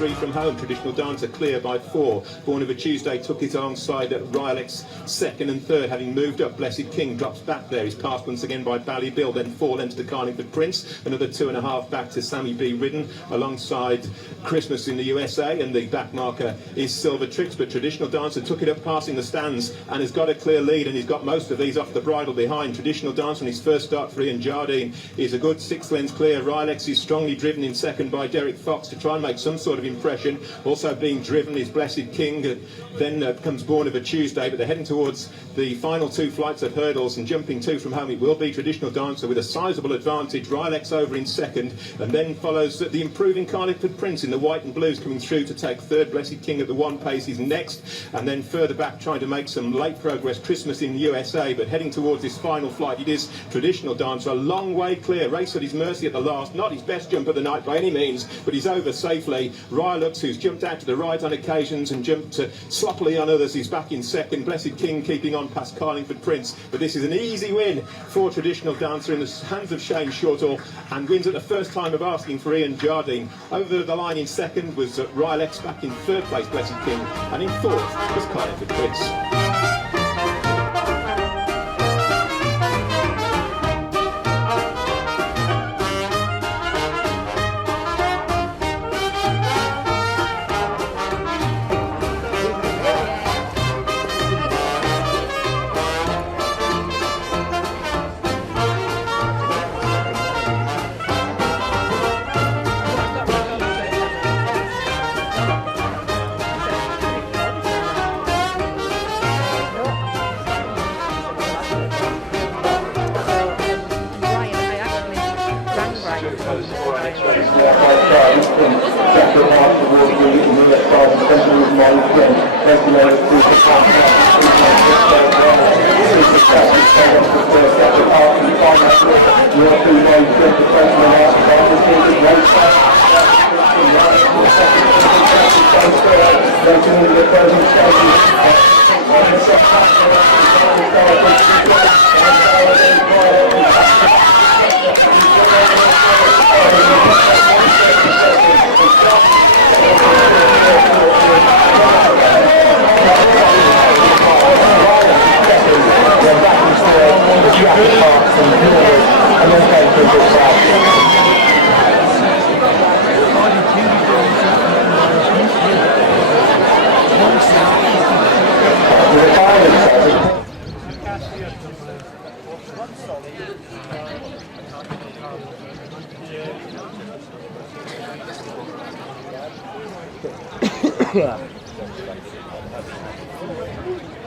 3 from home. Traditional Dancer clear by 4. Born of a Tuesday took it alongside Ryalex second and third, having moved up. Blessed King drops back there. He's passed once again by Ballybill, then 4 lengths to Carlingford Prince. Another 2.5 back to Sammy B. Ridden alongside Christmas in the USA, and the back marker is Silver Tricks. But Traditional Dancer took it up passing the stands and has got a clear lead, and he's got most of these off the bridle behind. Traditional Dancer on his first start for Ian Jardine is a good 6 lengths clear. Ryalex is strongly driven in second by Derek Fox to try and make some sort of impression. Also being driven is Blessed King, then comes Born of a Tuesday, but they're heading towards the final 2 flights of hurdles, and jumping 2 from home it will be Traditional Dancer with a sizable advantage. Ryalex over in second, and then follows the improving Carlingford Prince in the white and blues coming through to take third. Blessed King at the 1 pace is next, and then further back trying to make some late progress Christmas in the USA, but heading towards this final flight it is Traditional Dancer, a long way clear. Race at his mercy at the last, not his best jump of the night by any means, but he's over safely. Ryalex, who's jumped out to the right on occasions and jumped sloppily on others, is back in second. Blessed King keeping on past Carlingford Prince, but this is an easy win for Traditional Dancer in the hands of Shane Shortall, and wins at the first time of asking for Ian Jardine. Over the line in second was Ryalex, back in third place Blessed King, and in fourth was Carlingford Prince.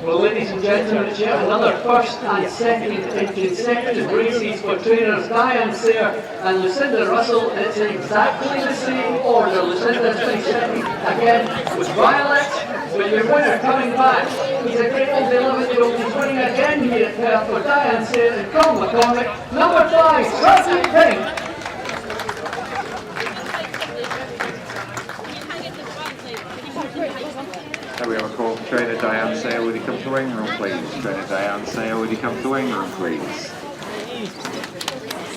Well, ladies and gentlemen, it's yet another first and second in consecutive races for trainers Diane Sayre and Lucinda Russell. It's in exactly the same order. Lucinda's been second again with Ryalex, with your winner coming back. He's a great old 11-year-old. He's winning again here at Perth for Diane Sayre and Colm McCormick. Number 5, Sergeant Pink. There we are, call trainer Diane Sayre, would you come to wing room please? Trainer Diane Sayre, would you come to wing room please?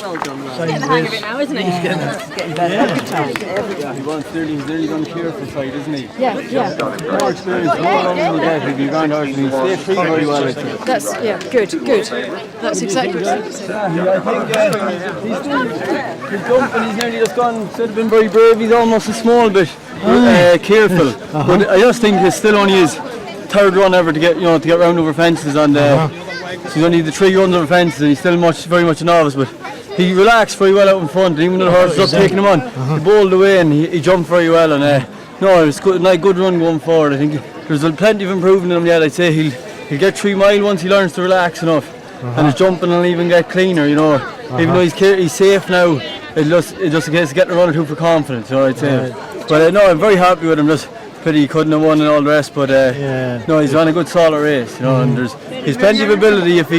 Well done, lad. He's getting the hang of it now, isn't he? He's getting better every time. Yeah, he wants 30, he's nearly done careful side, isn't he? Yeah, yeah. More experience, more longer than that, he'd be grand horse, and he'd stay free very well, I think. That's, yeah, good. That's exactly what I was saying. I think he's jumping, he's nearly just gone, instead of being very brave, he's almost a small bit careful. But I just think it's still only his third run ever to get, to get round over fences, and so he's only the 3 runs over fences, and he's still very much a novice, but he relaxed very well out in front, and even though the horse was up taking him on, he bowled away and he jumped very well, and no, it was good run going forward. I think there's plenty of improvement in him yet. I'd say he'll get 3 mile once he learns to relax enough, and his jumping will even get cleaner, even though he's safe now. It's just a case of getting a run or two for confidence, I'd say. But no, I'm very happy with him. Just pity he couldn't have won and all the rest, but no, he's on a good solid race, and he's plenty of ability if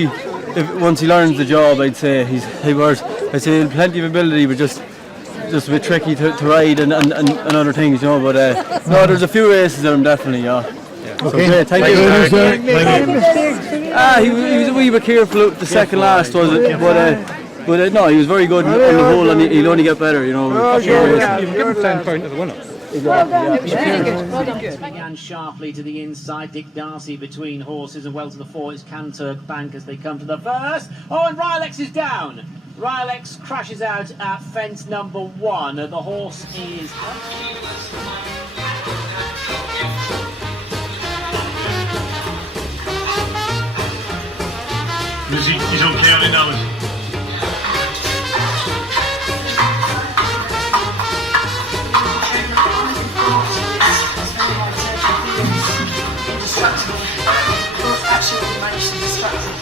once he learns the job. I'd say he's plenty of ability, but just a bit tricky to ride and other things, But no, there's a few races in him definitely, So great, thank you. He was a wee bit careful the second last, was it? But no, he was very good on the whole, and he'll only get better, You've given £10 to the winner. Well done. It was really good. Well done. Began sharply to the inside. Dick Darcy between horses, and well to the fore is Canturk Bank as they come to the first. Oh, and Ryalex is down. Ryalex crashes out at fence number 1. The horse is... He's okay on it now. Actually managed to distract him.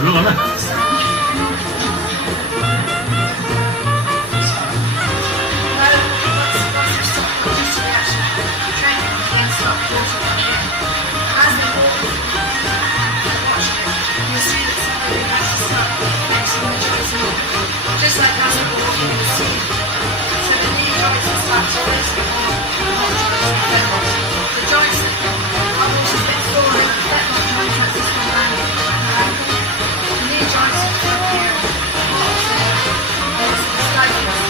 Cool, isn't it? Just like as we were walking in the sea. So the knee joints and slats are the joints are also a bit forward, the fetlock joints like this one landing behind the ankle. The knee joints are up here. There's the slightness.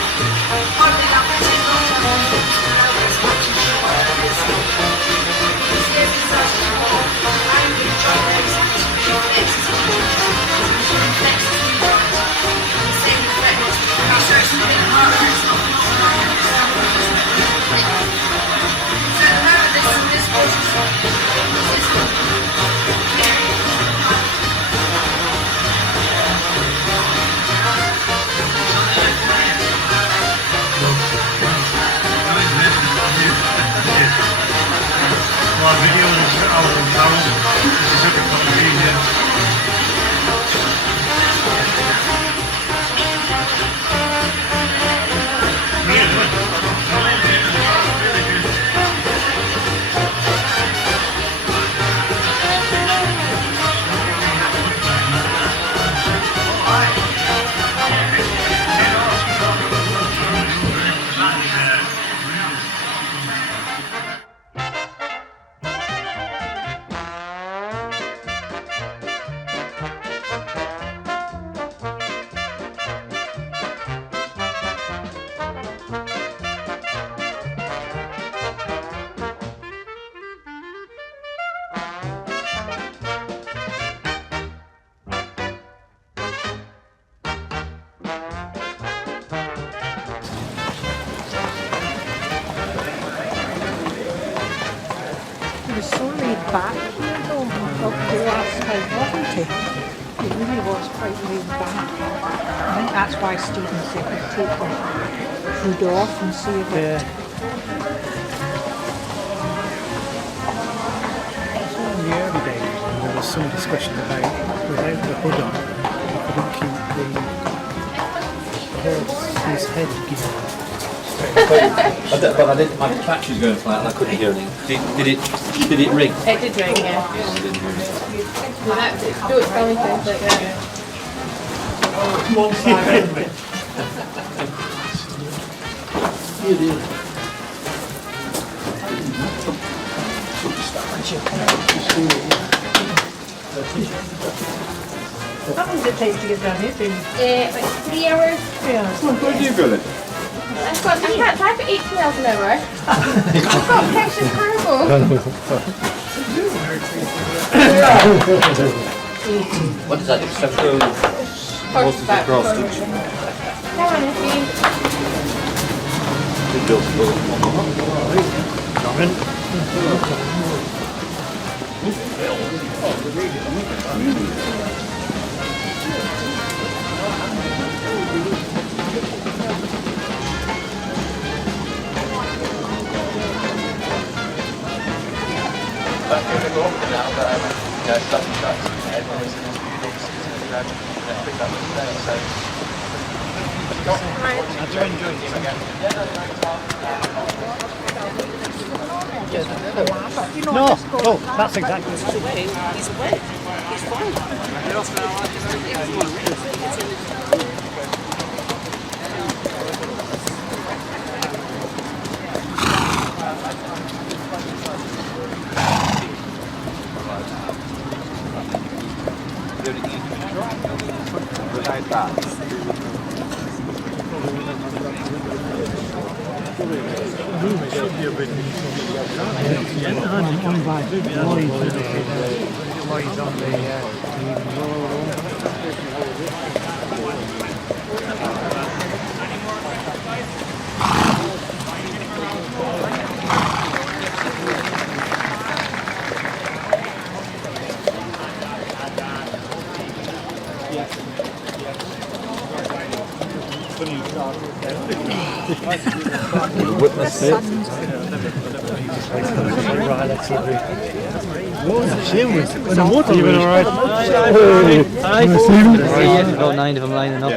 Hardly that much in long term when you put your elbows matching to what it is. You see as it starts to walk, angling joint legs and flexes the knee joint. Flexes the knee joint. Same effect. Make sure it's a bit harder, it's not so at the moment this horse is Well, video is out of town. This is a bit of a video. He was so laid back here though, up the last time, wasn't he? He really was quite laid back. I think that's why Stephen said he'd take the hood off and see if it... So in the early days, when there was some discussion about without the hood on, you couldn't keep the horse's head given. But I didn't. My patch was going flat, and I couldn't hear anything. Did it ring? It did ring, yeah. Do its belly thing, but yeah. Come on, Simon. How long does it take to get down here? Like 3 hours. Yeah. Where do you go then? I can't drive at 80 miles an hour. I've got precious cargo. What does that do? Several horses across. Come on, Effie. That's going to go up now, but yeah, it's No, oh, that's exactly He's away. He's fine. Witness it. Ryalex You been alright? About 9 of them lining up.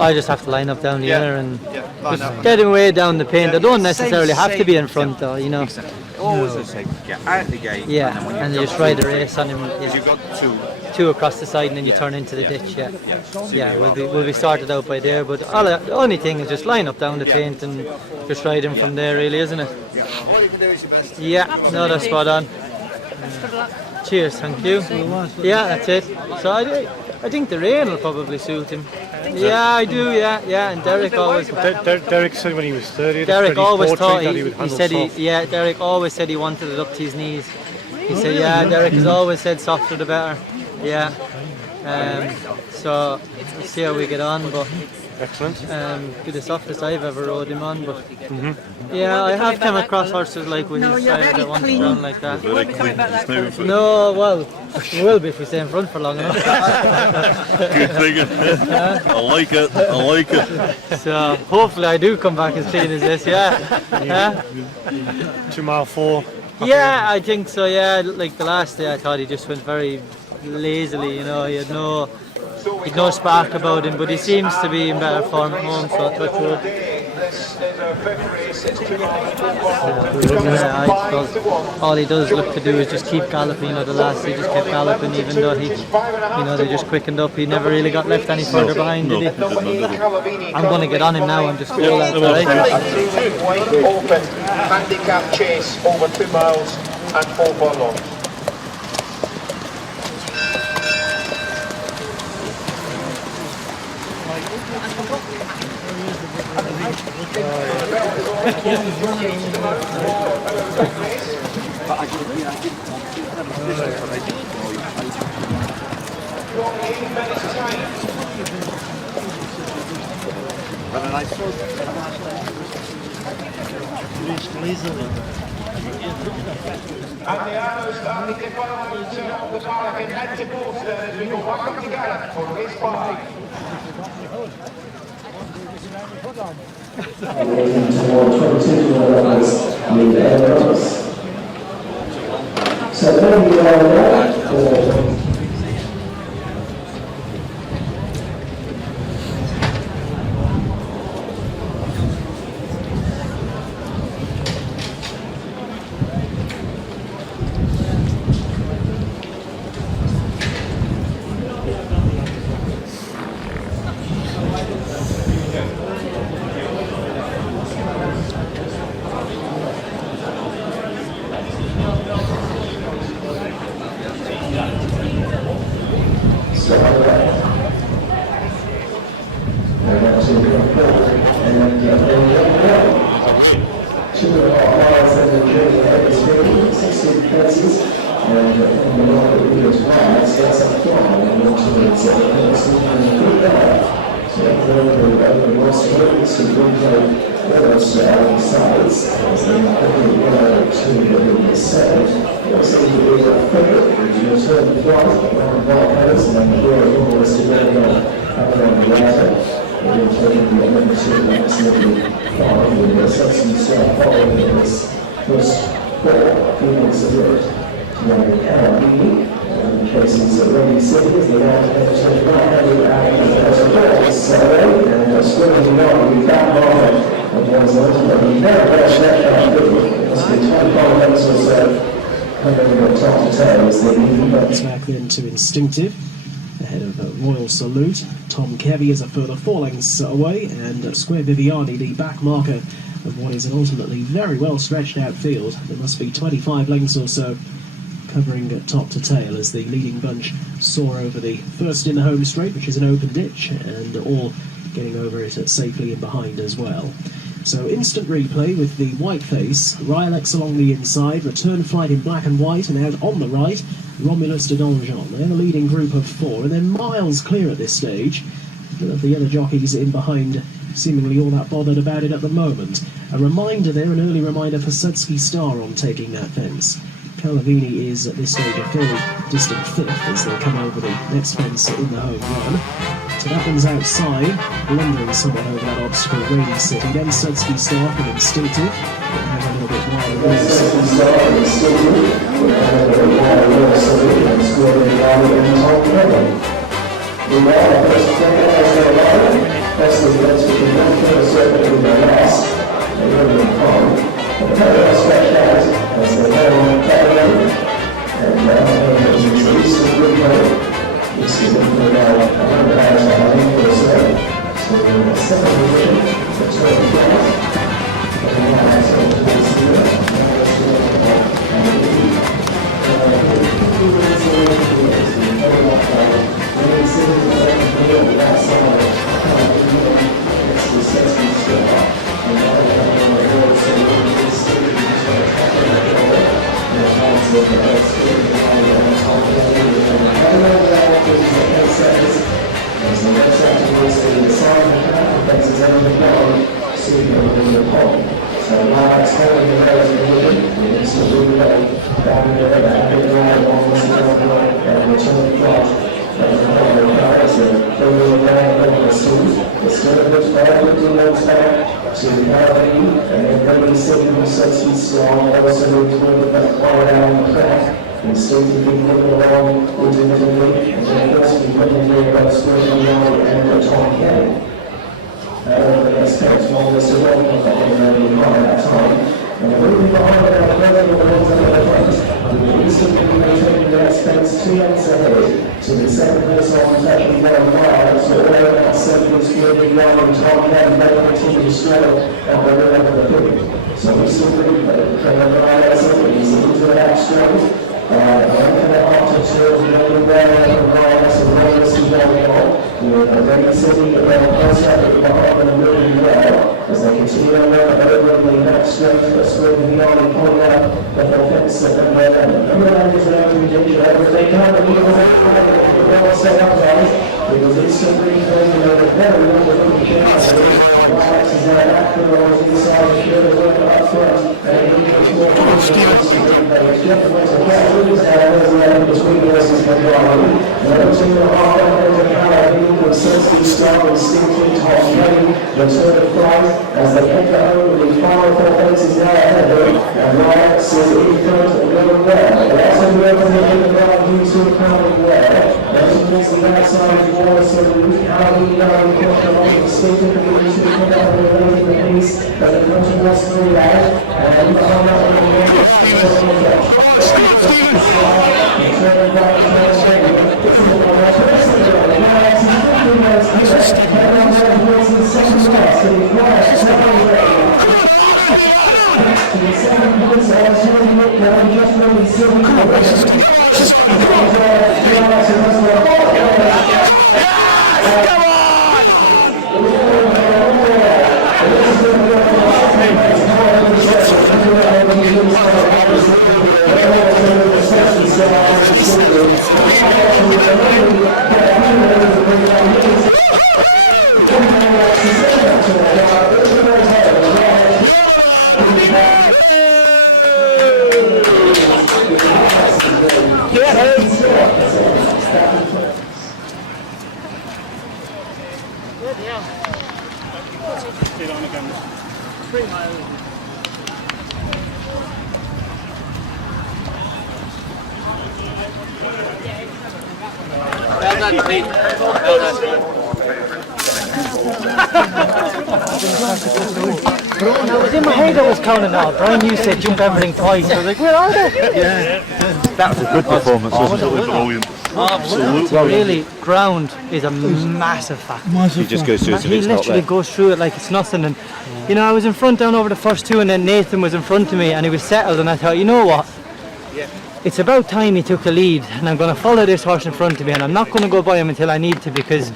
I just have to line up down the other and just get him way down the paint. I don't necessarily have to be in front though, you know. Always the same. Get out the gate. Yeah, and you just ride a race on him. Yeah. You've got two across the side and then you turn into the ditch. Yeah, yeah, we'll be sorted out by there. But the only thing is just line up down the paint and just ride him from there, really, isn't it? All you can do is your best. Yeah, no, that's spot on. Cheers, thank you. Yeah, that's it. So I think the rain will probably suit him. Yeah, I do. Yeah, and Derek always. Derek said when he was 30. Derek always thought he said Derek always said he wanted it up to his knees. He said, yeah, Derek has always said softer the better. Yeah. So we'll see how we get on, but. Excellent. Be the softest I've ever rode him on, but yeah, I have come across horses like with his style that want to run like that. Very clean, smooth. No, well, we will be if we stay in front for long enough. Good thinking. I like it. So hopefully I do come back as clean as this. Yeah. 2 mile 4. Yeah, I think so. Yeah, like the last day, I thought he just went very lazily. You know, he had no spark about him, but he seems to be in better form at home, so touch wood. All he does look to do is just keep galloping. You know, the last he just kept galloping, even though they just quickened up. He never really got left any further behind, did he? I'm going to get on him now and just call that, alright? Wide open handicap chase over 2 miles and 4 furlongs. And the arrows starting to follow the turn off the park and head to Bolster as we go back up to Gallop for race 5. So then we are And the cases are ready city as they want to head to the right-handed and the first so and swimming along with that marker. And was ultimately very well stretched out field. It must be 25 lengths or so coming from top to tail as they lead. It's back then to Instinctive ahead of Royal Salute. Tom Kevy is a further 4 lengths away, and Square Viviani, the back marker of what is an ultimately very well stretched out field. There must be 25 lengths or so covering top to tail as the leading bunch soar over the first in the home straight, which is an open ditch, and all getting over it safely in behind as well. So instant replay with the white face, Ryalex along the inside, return flight in black and white, and out on the right, Romulus de Donjon. They're the leading group of 4, and they're miles clear at this stage. None of the other jockeys in behind seemingly all that bothered about it at the moment. A reminder there, an early reminder for Sudsky Star on taking that fence. Calavini is at this stage a fairly distant 5th as they come over the next fence in the home run. So that one's outside, blundering somewhat over that obstacle, Rainy City. Then Sudsky Star from Instinctive. We'll have a little bit wider. Sudsky Star from Instinctive. We'll have a little bit wider Royal Salute and Square Viviani and Tom Kevy. The wider first second as they're wider. That's the events which are not going to circle in their last. They're really in fun. But the very well stretched out as they go on the Cavalry. And there's a release of good play. You see them for about 100 hours behind or so. So we're in the 7th position, the 12th class. And now that's all to this year. Now let's go and so now it's holding the rails in the middle, it's still doing well, down the road, and big line on the side, and return flight. And the whole cars are building around over the sea. It's still a bit far, looking those back to Cavalry, and then Rainy City, Sudsky Star, also looking a bit far down the track. Instinctively moving along intermittently, and then of course we put in there about Square Viviani and Tom Kevy. The next text one was a welcome behind that time. And moving behind that present ones on the front, we instantly maintained the expense 2 lengths ahead. So the second place on was actually 1 mile, so all that 7 was Square Viviani and Tom Kevy both continued straight at the rear of the field. So we still think that the Ryalex is into that straight. After 2 million and Ryalex and Romulus is going on. With Rainy City and then close up at the bottom and moving well as they continue on over the next straight for Square Viviani pulling out the whole fence at the moment. Number 9 is now in danger as they come and even the ball set up guys because it's still being played over very wonderful chance. Ryalex is now back to the rolls inside the shirt as well up front and he goes more between horses and driving. Another 2.5 and Sudsky Star Instinctive Tom Kevy return to flight as they enter home with the final 4 fences now ahead of them, and Ryalex is in front and going well. That's a real thing in the ground due to a coming well. That's towards the outside of Royal Salute. How we know we got them on instinctively to come out and raise the piece, but the country was 3 out, and behind that one returning back to the straight. done, Pete. I was in my head, I was counting out. Brian, you said jump everything twice. I was like, where are they? Yeah. That was a good performance, wasn't it? Brilliant. Absolutely. Really, ground is a massive factor. He just goes through it. He literally goes through it like it's nothing. And you know, I was in front down over the first two, and then Nathan was in front of me, and he was settled. And I thought, you know what? It's about time he took a lead, and I'm going to follow this horse in front of me, and I'm not going to go by him until I need to, because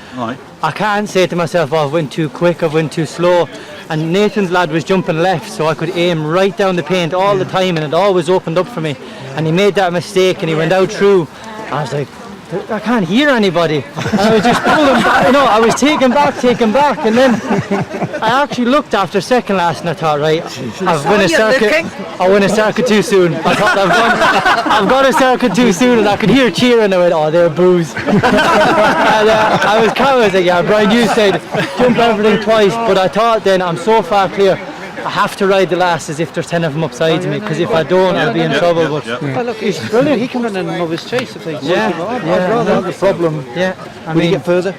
I can't say to myself, oh, I've went too quick, I've went too slow. And Nathan's lad was jumping left, so I could aim right down the paint all the time, and it always opened up for me. And he made that mistake, and he went out through. I was like, I can't hear anybody. And I was just pulling back, you know, I was taking back, and then I actually looked after second last, and I thought, right, I've won a circuit. I won a circuit too soon. I thought I've got a circuit too soon, and I could hear cheering. I went, oh, they're booze. And I was like, yeah, Brian, you said jump everything twice, but I thought then I'm so far clear. I have to ride the last as if there's 10 of them upside me, because if I don't, I'll be in trouble. But well, look, he's brilliant. He can run in novice chase if they yeah, I'd rather have the problem. Yeah, Will he get further?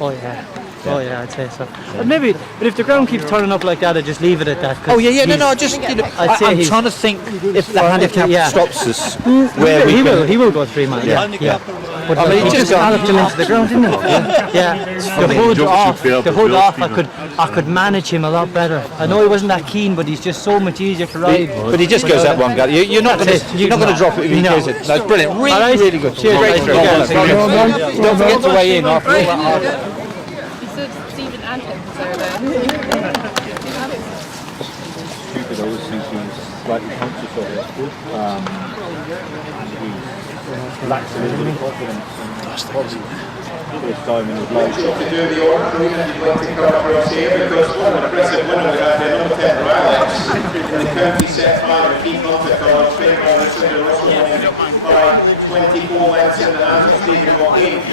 Oh yeah. Oh yeah, I'd say so. But maybe, but if the ground keeps turning up like that, I'd just leave it at that. Oh yeah, no, just you know, I'm trying to think if the handicap stops us. Where he will go 3 miles. Yeah. But I mean, he just galloped him into the ground, didn't he? Yeah. The hood off. I could manage him a lot better. I know he wasn't that keen, but he's just so much easier to ride. But he just goes that one gallop. You're not going to drop it if he goes it. No, it's brilliant. Really good. Cheers. Don't forget to weigh in after all that. Stephen and him, Stupid, I always think he's slightly conscious of it. And he lacks a little bit of confidence. First time in his life. To do the order, you'd like to come across here, because what an impressive winner we have here, number 10 Ryalex. In the county set 5 of Keith Montecar's trained by Lucinda Russell by 24 lengths in the hands of Stephen Joaquin. He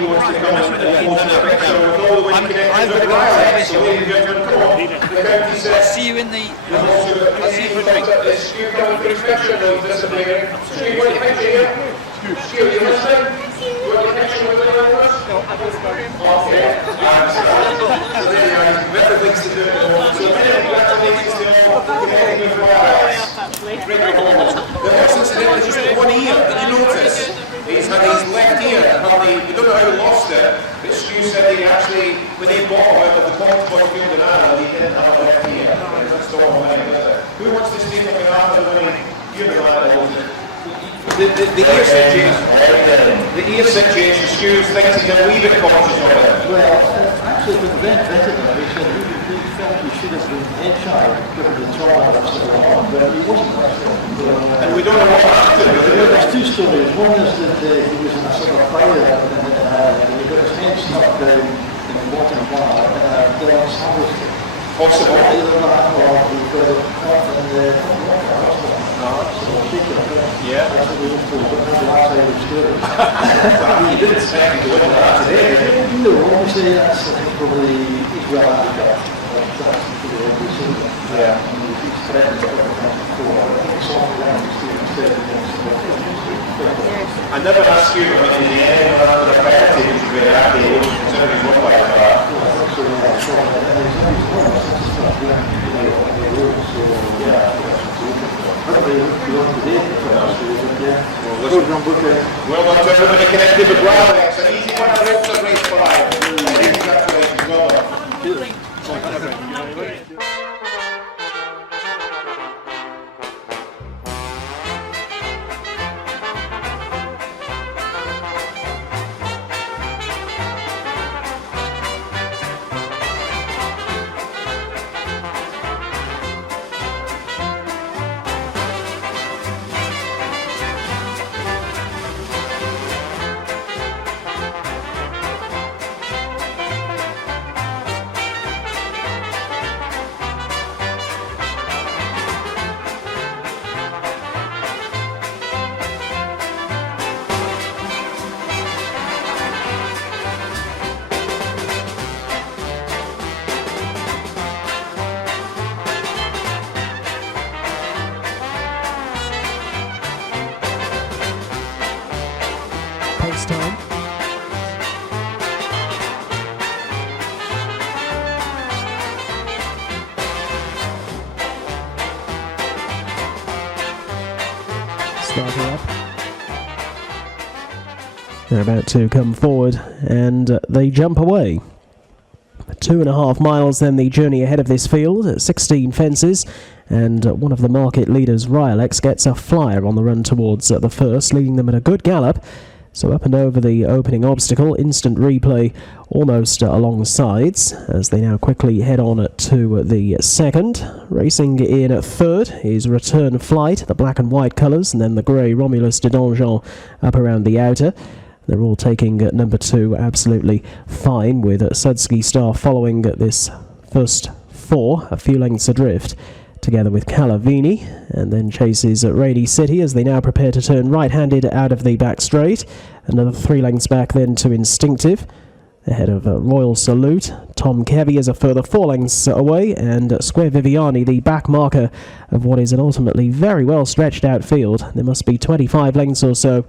wants to come and force an effect. So with all the winning connections with Ryalex, so ladies and gentlemen, the county set. See you in the. I'll see you for drink. Stu coming for inspection, though, disappearing. Stu, what do you think here? Stu, you listening? You want a connection with anyone for us? No, I don't know. Okay. So there you are. Better things to do. So congratulations to all connecting with Ryalex. Great performance. The horse incidentally just one ear. Did you notice? He's had his left ear. We don't know how he lost it, but Stu said he actually, when he bought him out of the point field in Ireland, he didn't have a left ear. That's the whole thing. Who wants to speak on behalf of the winning United? The ear situation, Stu thinks he's a wee bit conscious of it. Well, actually, with the veterinary, he said he felt he should have been head shy given the trial and so on, but he wasn't. And we don't know what happened. There's two stories. One is that he was in a sort of fire and he got his head stuck down in the bottom bar and Dennis Harveston. Possible. Either that or he got it caught in the hospital. Yeah. That's what we were told, but that's the outside of the story. You didn't expect him to win that today. No, obviously that's probably he's well handicapped. That's pretty obvious. Yeah. He's threatened to put it before. It's all around the I never asked you, but in the end, after the fair team, to be happy, it was considered look like that. Well done to everybody connected with Ryalex. An easy one, I hope, to race 5. Congratulations, well done. starter up. They're about to come forward and they jump away. 2.5 miles then the journey ahead of this field, 16 fences, and one of the market leaders, Ryalex, gets a flyer on the run towards the first, leading them at a good gallop. So up and over the opening obstacle, Instant Replay almost along sides as they now quickly head on to the second. Racing in third is Return Flight, the black and white colours, and then the grey Romulus de Donjon up around the outer. They're all taking number 2 absolutely fine, with Sudsky Star following this first 4, a few lengths adrift, together with Calavini, and then chases Rainy City as they now prepare to turn right-handed out of the back straight. Another 3 lengths back then to Instinctive, ahead of Royal Salute. Tom Kevy is a further 4 lengths away, and Square Viviani, the back marker of what is an ultimately very well stretched out field. There must be 25 lengths or so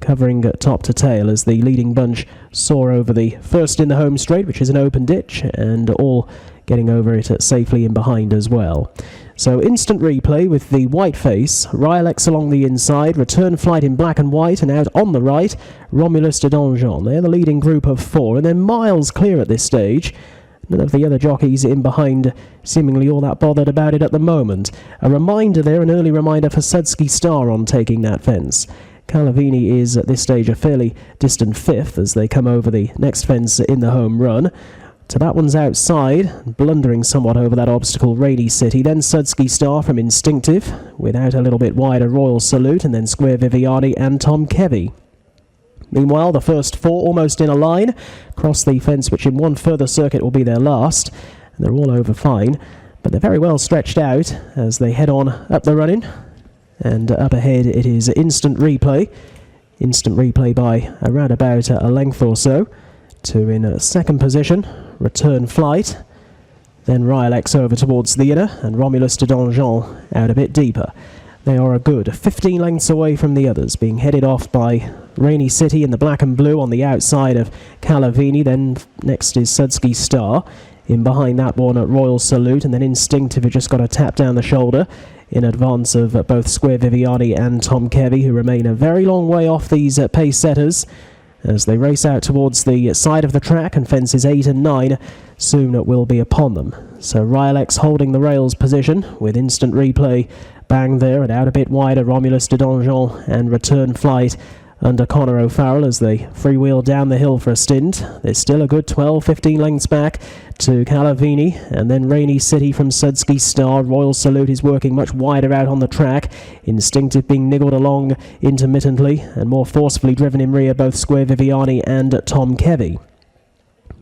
covering top to tail as the leading bunch soar over the first in the home straight, which is an open ditch, and all getting over it safely in behind as well. So Instant Replay with the white face, Ryalex along the inside, Return Flight in black and white, and out on the right, Romulus de Donjon. They're the leading group of 4, and they're miles clear at this stage. None of the other jockeys in behind seemingly all that bothered about it at the moment. A reminder there, an early reminder for Sudsky Star on taking that fence. Calavini is at this stage a fairly distant 5th as they come over the next fence in the home run. To that one's outside, blundering somewhat over that obstacle, Rainy City, then Sudsky Star from Instinctive, without a little bit wider Royal Salute, and then Square Viviani and Tom Kevy. Meanwhile, the first 4 almost in a line, cross the fence which in one further circuit will be their last, and they're all over fine, but they're very well stretched out as they head on up the running. And up ahead it is Instant Replay by around about a length or so, to in second position, Return Flight, then Ryalex over towards the inner, and Romulus de Donjon out a bit deeper. They are a good 15 lengths away from the others, being headed off by Rainy City in the black and blue on the outside of Calavini, then next is Sudsky Star. In behind that one at Royal Salute, and then Instinctive, who just got a tap down the shoulder in advance of both Square Viviani and Tom Kevy, who remain a very long way off these pace setters as they race out towards the side of the track, and fences 8 and 9 soon will be upon them. So Ryalex holding the rails position with Instant Replay bang there, and out a bit wider Romulus de Donjon and Return Flight under Conor O'Farrell as they freewheel down the hill for a stint. There's still a good 12-15 lengths back to Calavini, and then Rainy City from Sudsky Star. Royal Salute is working much wider out on the track. Instinctive being niggled along intermittently, and more forcefully driven in rear both Square Viviani and Tom Kevy.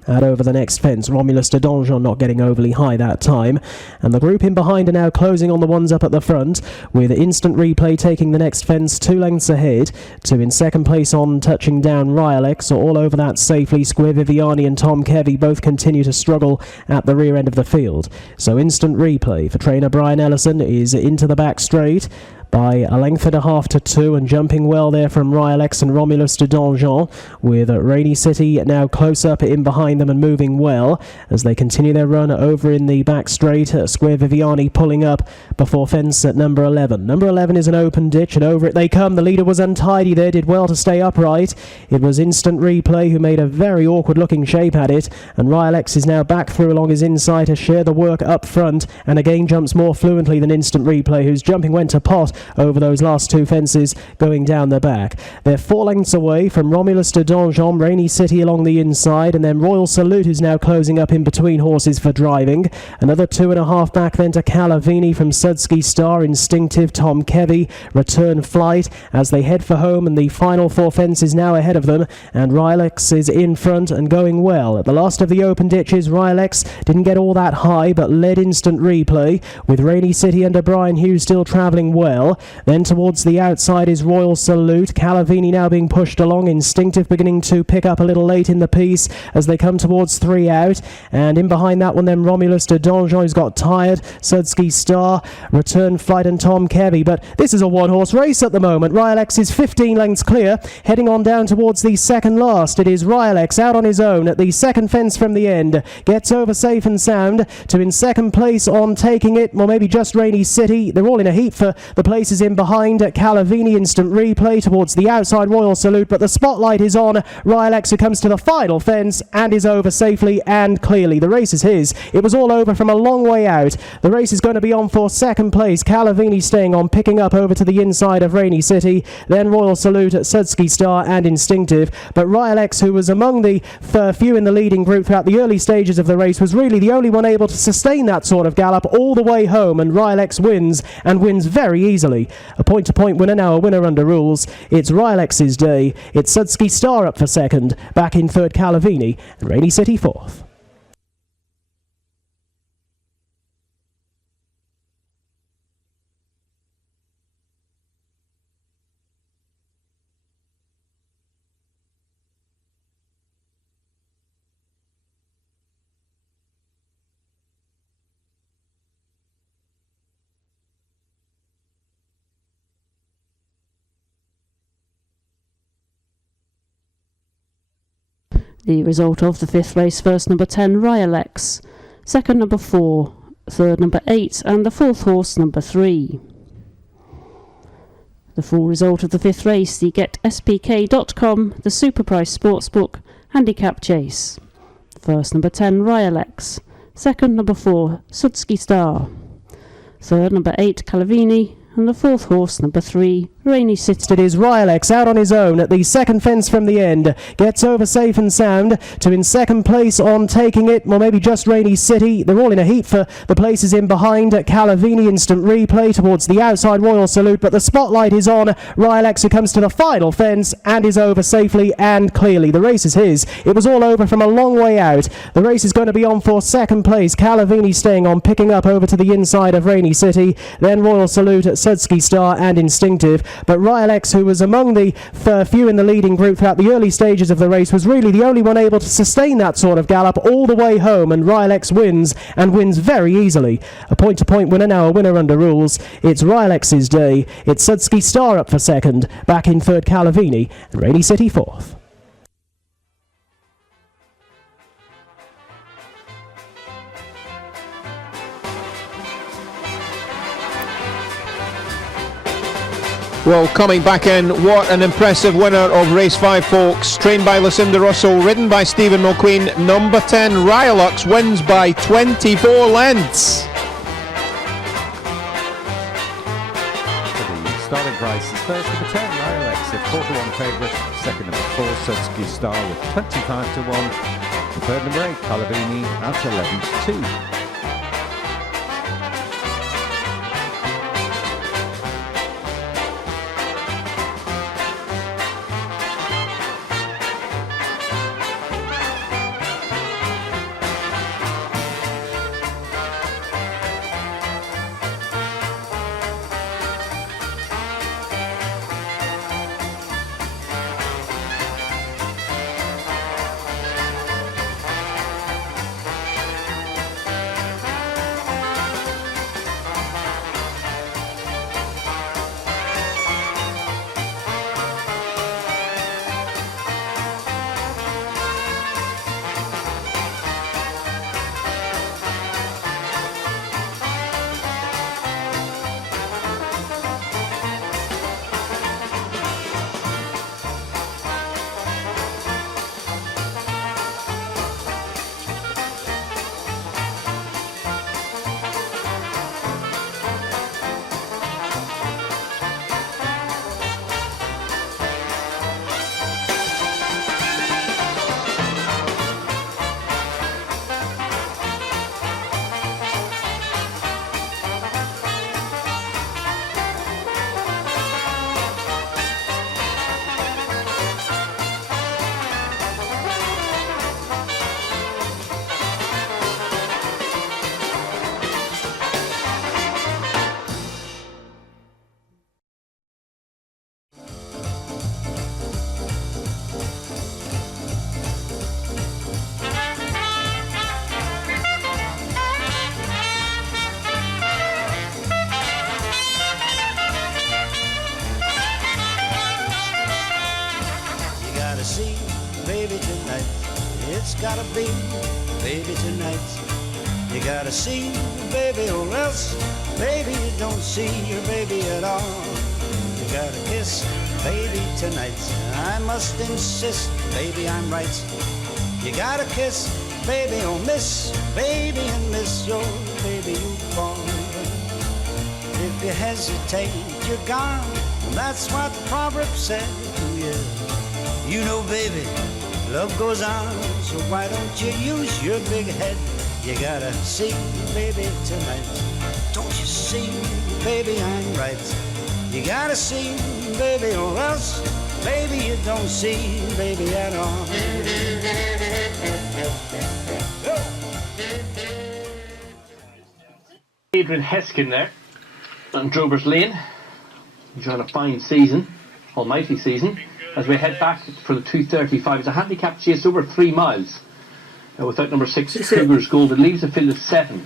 Out over the next fence, Romulus de Donjon not getting overly high that time, and the group in behind are now closing on the ones up at the front, with Instant Replay taking the next fence 2 lengths ahead, to in second place on touching down Ryalex, all over that safely. Square Viviani and Tom Kevy both continue to struggle at the rear end of the field. So Instant Replay for trainer Brian Ellison is into the back straight by a length and a half to 2, and jumping well there from Ryalex and Romulus de Donjon, with Rainy City now close up in behind them and moving well as they continue their run over in the back straight. Square Viviani pulling up before fence at number 11. Number 11 is an open ditch, and over it they come. The leader was untidy there, did well to stay upright. It was Instant Replay who made a very awkward looking shape at it, and Ryalex is now back through along his inside to share the work up front, and again jumps more fluently than Instant Replay, whose jumping went to pot over those last 2 fences going down the back. They're 4 lengths away from Romulus de Donjon, Rainy City along the inside, and then Royal Salute, who's now closing up in between horses for driving. Another 2.5 back then to Calavini from Sudsky Star, Instinctive, Tom Kevy, Return Flight as they head for home, and the final 4 fences now ahead of them, and Ryalex is in front and going well. At the last of the open ditches, Ryalex didn't get all that high but led Instant Replay, with Rainy City under Brian Hughes still travelling well. Then towards the outside is Royal Salute. Calavini now being pushed along. Instinctive beginning to pick up a little late in the piece as they come towards 3 out. And in behind that one then Romulus de Donjon, who's got tired. Sudsky Star, Return Flight and Tom Kevy. But this is a one-horse race at the moment. Ryalex is 15 lengths clear, heading on down towards the second last. It is Ryalex out on his own at the second fence from the end. Gets over safe and sound to in second place on taking it, or maybe just Rainy City. They're all in a heat for the place places in behind. Calavini instant replay towards the outside, Royal Salute, but the spotlight is on Ryalex, who comes to the final fence and is over safely and clearly. The race is his. It was all over from a long way out. The race is going to be on for second place. Calavini staying on, picking up over to the inside of Rainy City, then Royal Salute, Sudsky Star and Instinctive. But Ryalex, who was among the few in the leading group throughout the early stages of the race, was really the only one able to sustain that sort of gallop all the way home, and Ryalex wins, and wins very easily. A point-to-point winner, now a winner under rules. It's Rylex's day. It's Sudsky Star up for second, back in third Calavini, and Rainy City fourth. The result of the fifth race: first number 10, Ryalex, second number 4, third number 8, and the fourth horse number 3. The full result of the fifth race: the GetSPK.com, the Superprice Sportsbook Handicap Chase. First number 10, Ryalex, second number 4, Sudsky Star, third number 8, Calavini, and the fourth horse number 3, Rainy City. It is Ryalex out on his own at the second fence from the end. Gets over safe and sound to in second place on taking it, or maybe just Rainy City. They're all in a heat for the places in behind. Calavini instant replay towards the outside, Royal Salute, but the spotlight is on Ryalex, who comes to the final fence and is over safely and clearly. The race is his. It was all over from a long way out. The race is going to be on for second place. Calavini staying on, picking up over to the inside of Rainy City, then Royal Salute, Sudsky Star and Instinctive. But Ryalex, who was among the few in the leading group throughout the early stages of the race, was really the only one able to sustain that sort of gallop all the way home, and Ryalex wins, and wins very easily. A point-to-point winner, now a winner under rules. It's Rylex's day. It's Sudsky Star up for second, back in third Calavini, and Rainy City fourth. Well, coming back in, what an impressive winner of race 5, folks. Trained by Lucinda Russell, ridden by Stephen McQueen. Number 10, Ryalex, wins by 24 lengths. The starting price is first number 10, Ryalex, at 4-1 favourite. Second number 4, Sudsky Star, with 25-1. The third number 8, Calavini, at 11-2. Baby tonight, it's gotta be baby tonight. You gotta see your baby or else, baby, you don't see your baby at all. You gotta kiss baby tonight. I must insist, baby, I'm right. You gotta kiss baby or miss, baby, and miss your baby you've born. If you hesitate, you're gone. That's what the proverb said. Yeah. You know, baby, love goes on, so why don't you use your big head? You gotta see, baby, tonight. Don't you see, baby, I'm right. You gotta see, baby, or else, baby, you don't see, baby, at all. Adrian Heskin there on Drovers Lane, enjoying a fine season, almighty season, as we head back for the 2:35. It's a handicap chase over 3 miles without number 6 Cougars Gold. It leaves a field of 7.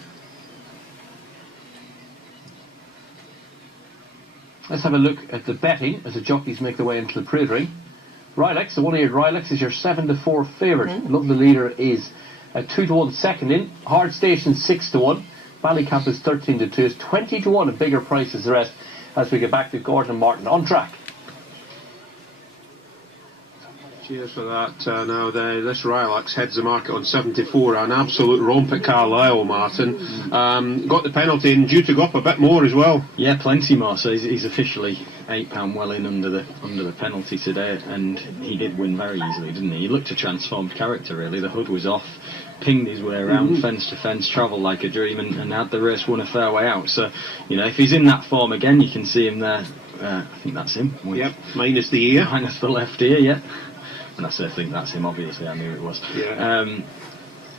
Let's have a look at the betting as the jockeys make their way into the parade ring. Ryalex, the one-eared Ryalex, is your 7-4 favourite. Lovely Leader is 2-1 second in. Hard Station 6-1. Ballycamp is 13-2. It's 20-1, a bigger price as the rest as we get back to Gordon and Martin on track. Cheers for that. Now this Ryalex heads the market on 74. An absolute romp at Carlisle, Martin. Got the penalty and due to go up a bit more as well. Yeah, plenty more. So he's officially £8 well in under the penalty today, and he did win very easily, didn't he? He looked a transformed character, really. The hood was off, pinged his way around fence to fence, travelled like a dream, and had the race won a fair way out. So, you know, if he's in that form again, you can see him there. I think that's him. Yep, minus the ear. Minus the left ear, yeah. And I say I think that's him, obviously, I knew it was. Yeah.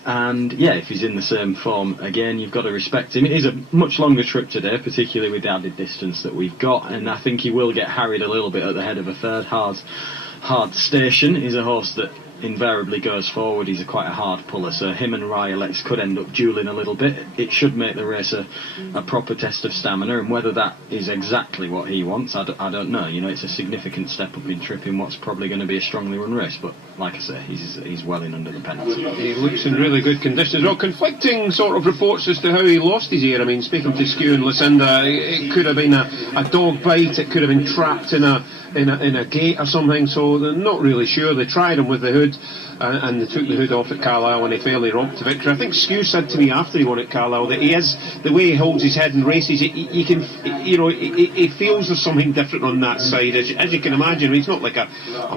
And yeah, if he's in the same form again, you've got to respect him. It is a much longer trip today, particularly with the added distance that we've got, and I think he will get harried a little bit at the head of a third. Hard Station is a horse that invariably goes forward. He's quite a hard puller, so him and Ryalex could end up duelling a little bit. It should make the race a proper test of stamina, and whether that is exactly what he wants, I don't know. You know, it's a significant step up in trip in what's probably going to be a strongly run race, but like I say, he's well in under the penalty. He looks in really good condition as well. Conflicting sort of reports as to how he lost his ear. I mean, speaking to Skew and Lucinda, it could have been a dog bite, it could have been trapped in a gate or something, so they're not really sure. They tried him with the hood and they took the hood off at Carlisle and he fairly romped to victory. I think Skew said to me after he won at Carlisle that the way he holds his head in races, he can, you know, he feels there's something different on that side. As you can imagine, I mean, he's not like a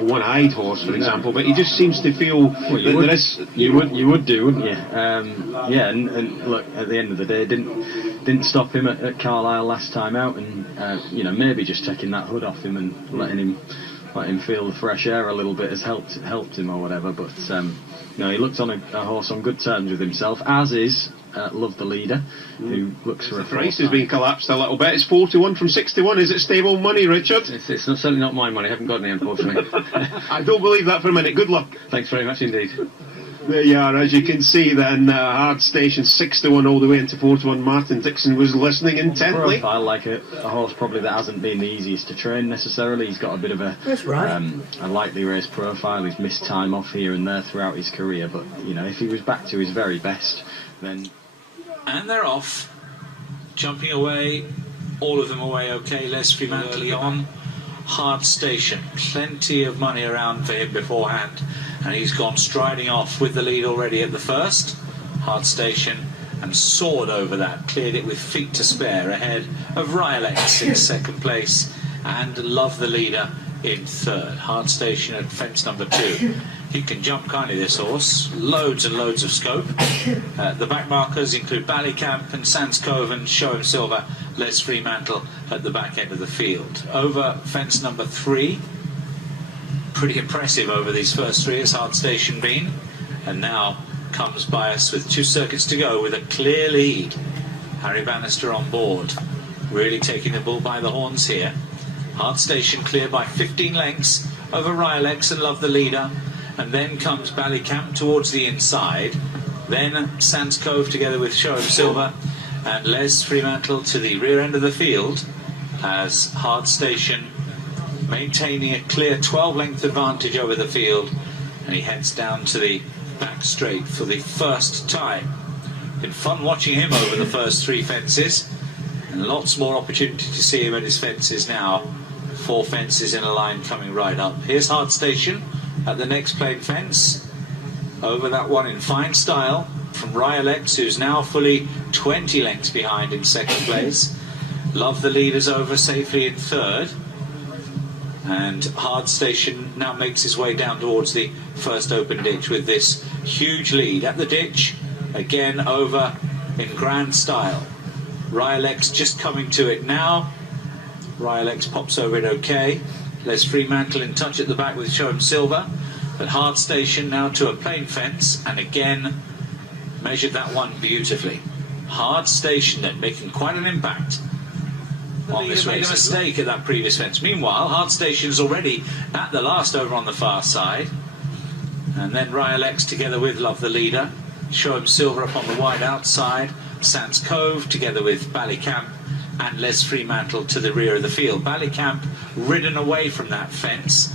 one-eyed horse, for example, but he just seems to feel that there is... You would do, wouldn't you? Yeah, and look, at the end of the day, didn't stop him at Carlisle last time out, and you know, maybe just taking that hood off him and letting him feel the fresh air a little bit has helped him or whatever. But you know, he looked on a horse on good terms with himself, as is Love the Leader, who looks for a price has been collapsed a little bit. It's 41 from 61. Is it stable money, Richard? It's certainly not my money. I haven't got any, unfortunately. I don't believe that for a minute. Good luck. Thanks very much indeed. There you are, as you can see then, Hard Station 6-1 all the way into 4-1. Martin Dixon was listening intently. Profile like a horse probably that hasn't been the easiest to train necessarily. He's got a bit of a lightly raced profile. He's missed time off here and there throughout his career, but you know, if he was back to his very best, then... And they're off, jumping away, all of them away okay. Les Fremantle on. Hard Station, plenty of money around for him beforehand, and he's gone striding off with the lead already at the first. Hard Station, and soared over that, cleared it with feet to spare ahead of Ryalex in second place and Love the Leader in third. Hard Station at fence number 2. He can jump kindly, this horse. Loads and loads of scope. The back markers include Ballycamp and Sands Cove and Show Him Silver. Les Fremantle at the back end of the field. Over fence number 3. Pretty impressive over these first 3 as Hard Station been. And now comes by us with 2 circuits to go with a clear lead. Harry Bannister on board. Really taking the bull by the horns here. Hard Station clear by 15 lengths over Ryalex and Love the Leader. And then comes Ballycamp towards the inside. Then Sands Cove together with Show Him Silver. And Les Fremantle to the rear end of the field as Hard Station maintaining a clear 12-length advantage over the field, and he heads down to the back straight for the first time. Been fun watching him over the first 3 fences, and lots more opportunity to see him at his fences now. 4 fences in a line coming right up. Here's Hard Station at the next plain fence, over that one in fine style from Ryalex, who's now fully 20 lengths behind in second place. Love the Leader's over safely in third, and Hard Station now makes his way down towards the first open ditch with this huge lead. At the ditch, again over in grand style. Ryalex just coming to it now. Ryalex pops over it okay. Les Fremantle in touch at the back with Show 'em Silver, but Hard Station now to a plain fence, and again measured that one beautifully. Hard Station then making quite an impact on this race. Made a mistake at that previous fence. Meanwhile, Hard Station's already at the last over on the far side, and then Ryalex together with Love the Leader. Show 'em Silver up on the wide outside. Sands Cove together with Ballycamp and Les Fremantle to the rear of the field. Ballycamp ridden away from that fence.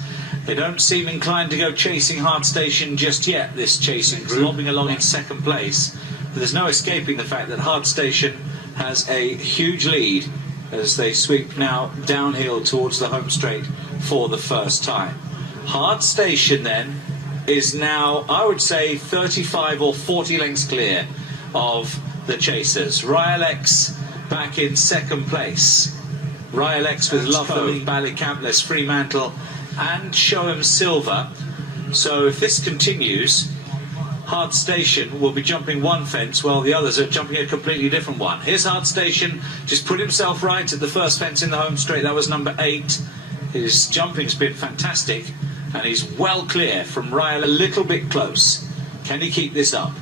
They don't seem inclined to go chasing Hard Station just yet, this chasing group, lobbing along in second place. But there's no escaping the fact that Hard Station has a huge lead as they sweep now downhill towards the home straight for the first time. Hard Station then is now, I would say, 35 or 40 lengths clear of the chasers. Ryalex back in second place. Ryalex with Love of Ballycamp, Les Fremantle and Show 'em Silver. So if this continues, Hard Station will be jumping one fence while the others are jumping a completely different one. Here's Hard Station, just put himself right at the first fence in the home straight. That was number 8. His jumping's been fantastic, and he's well clear from Ryle, a little bit close. Can he keep this up?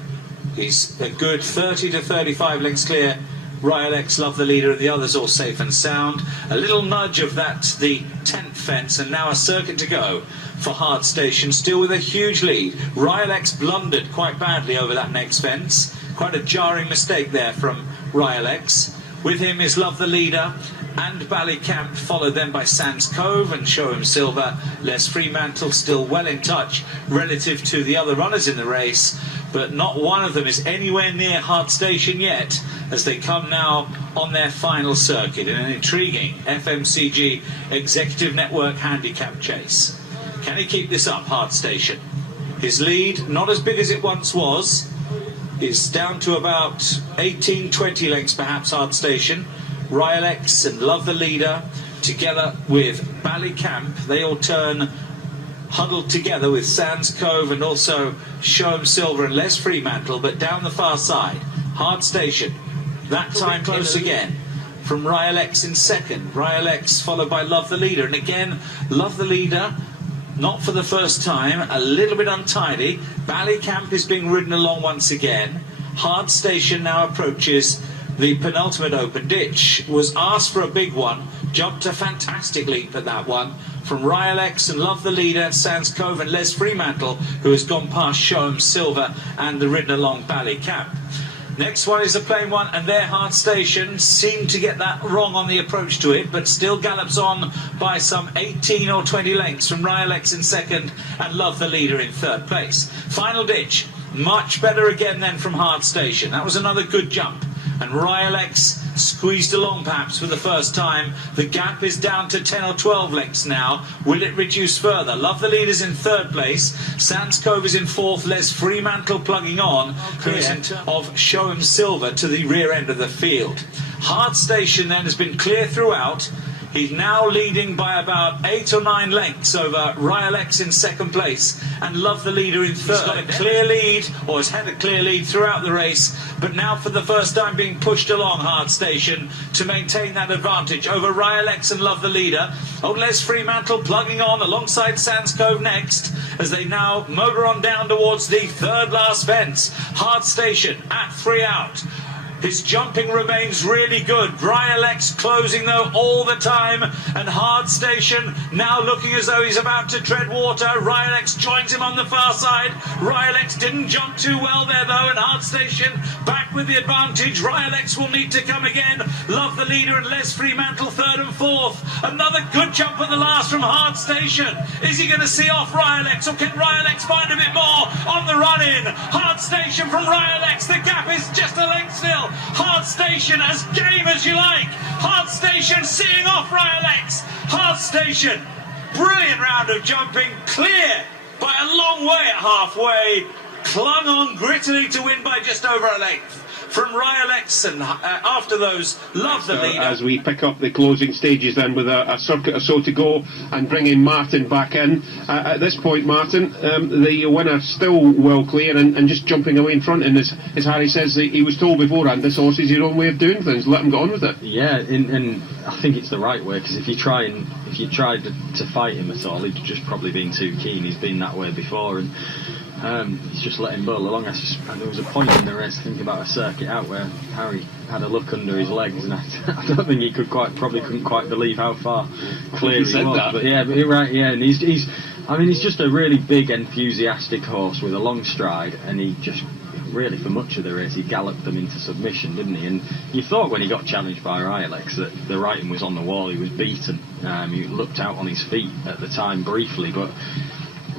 He's a good 30 to 35 lengths clear. Ryalex, Love the Leader, and the others all safe and sound. A little nudge of that, the 10th fence, and now a circuit to go for Hard Station, still with a huge lead. Ryalex blundered quite badly over that next fence. Quite a jarring mistake there from Ryalex. With him is Love the Leader and Ballycamp, followed then by Sands Cove and Show 'em Silver. Les Fremantle still well in touch relative to the other runners in the race, but not one of them is anywhere near Hard Station yet as they come now on their final circuit in an intriguing FMCG Executive Network handicap chase. Can he keep this up, Hard Station? His lead, not as big as it once was, is down to about 18-20 lengths perhaps. Hard Station. Ryalex and Love the Leader together with Ballycamp, they all turn huddled together with Sands Cove and also Show 'em Silver and Les Fremantle, but down the far side, Hard Station, that time close again from Ryalex in second. Ryalex followed by Love the Leader, and again Love the Leader, not for the first time, a little bit untidy. Ballycamp is being ridden along once again. Hard Station now approaches the penultimate open ditch. Was asked for a big one, jumped a fantastic leap at that one from Ryalex and Love the Leader, Sands Cove and Les Fremantle, who has gone past Show 'em Silver and the ridden along Ballycamp. Next one is a plain one, and their Hard Station seemed to get that wrong on the approach to it, but still gallops on by some 18 or 20 lengths from Ryalex in second and Love the Leader in third place. Final ditch, much better again then from Hard Station. That was another good jump, and Ryalex squeezed along perhaps for the first time. The gap is down to 10 or 12 lengths now. Will it reduce further? Love the Leader's in third place. Sands Cove is in fourth. Les Fremantle plugging on of Show 'em Silver to the rear end of the field. Hard Station then has been clear throughout. He's now leading by about 8 or 9 lengths over Ryalex in second place and Love the Leader in third. He's got a clear lead, or has had a clear lead throughout the race, but now for the first time being pushed along Hard Station to maintain that advantage over Ryalex and Love the Leader. Oh, Les Fremantle plugging on alongside Sands Cove next as they now motor on down towards the third last fence. Hard Station at 3 out. His jumping remains really good. Ryalex closing though all the time, and Hard Station now looking as though he's about to tread water. Ryalex joins him on the far side. Ryalex didn't jump too well there though, and Hard Station back with the advantage. Ryalex will need to come again. Love the leader and Les Fremantle third and fourth. Another good jump at the last from Hard Station. Is he going to see off Ryalex, or can Ryalex find a bit more on the run in? Hard Station from Ryalex. The gap is just a length still. Hard Station as game as you like. Hard Station seeing off Ryalex. Hard Station, brilliant round of jumping, clear by a long way at halfway. Clung on grittily to win by just over a length from Ryalex, and after those, love the leader. As we pick up the closing stages then with a circuit or so to go and bringing Martin back in. At this point, Martin, the winner still well clear and just jumping away in front, and as Harry says, he was told beforehand this horse is your own way of doing things, let him get on with it. Yeah, and I think it's the right way, because if you tried to fight him at all, he'd just probably been too keen. He's been that way before, and he's just let him bowl along. And there was a point in the race, I think, about a circuit out where Harry had a look under his legs, and I don't think he couldn't quite believe how far clear he was. That. But yeah, and he's just a really big, enthusiastic horse with a long stride, and he just really, for much of the race, he galloped them into submission, didn't he? And you thought when he got challenged by Ryalex that the writing was on the wall. He was beaten. He looked out on his feet at the time briefly, but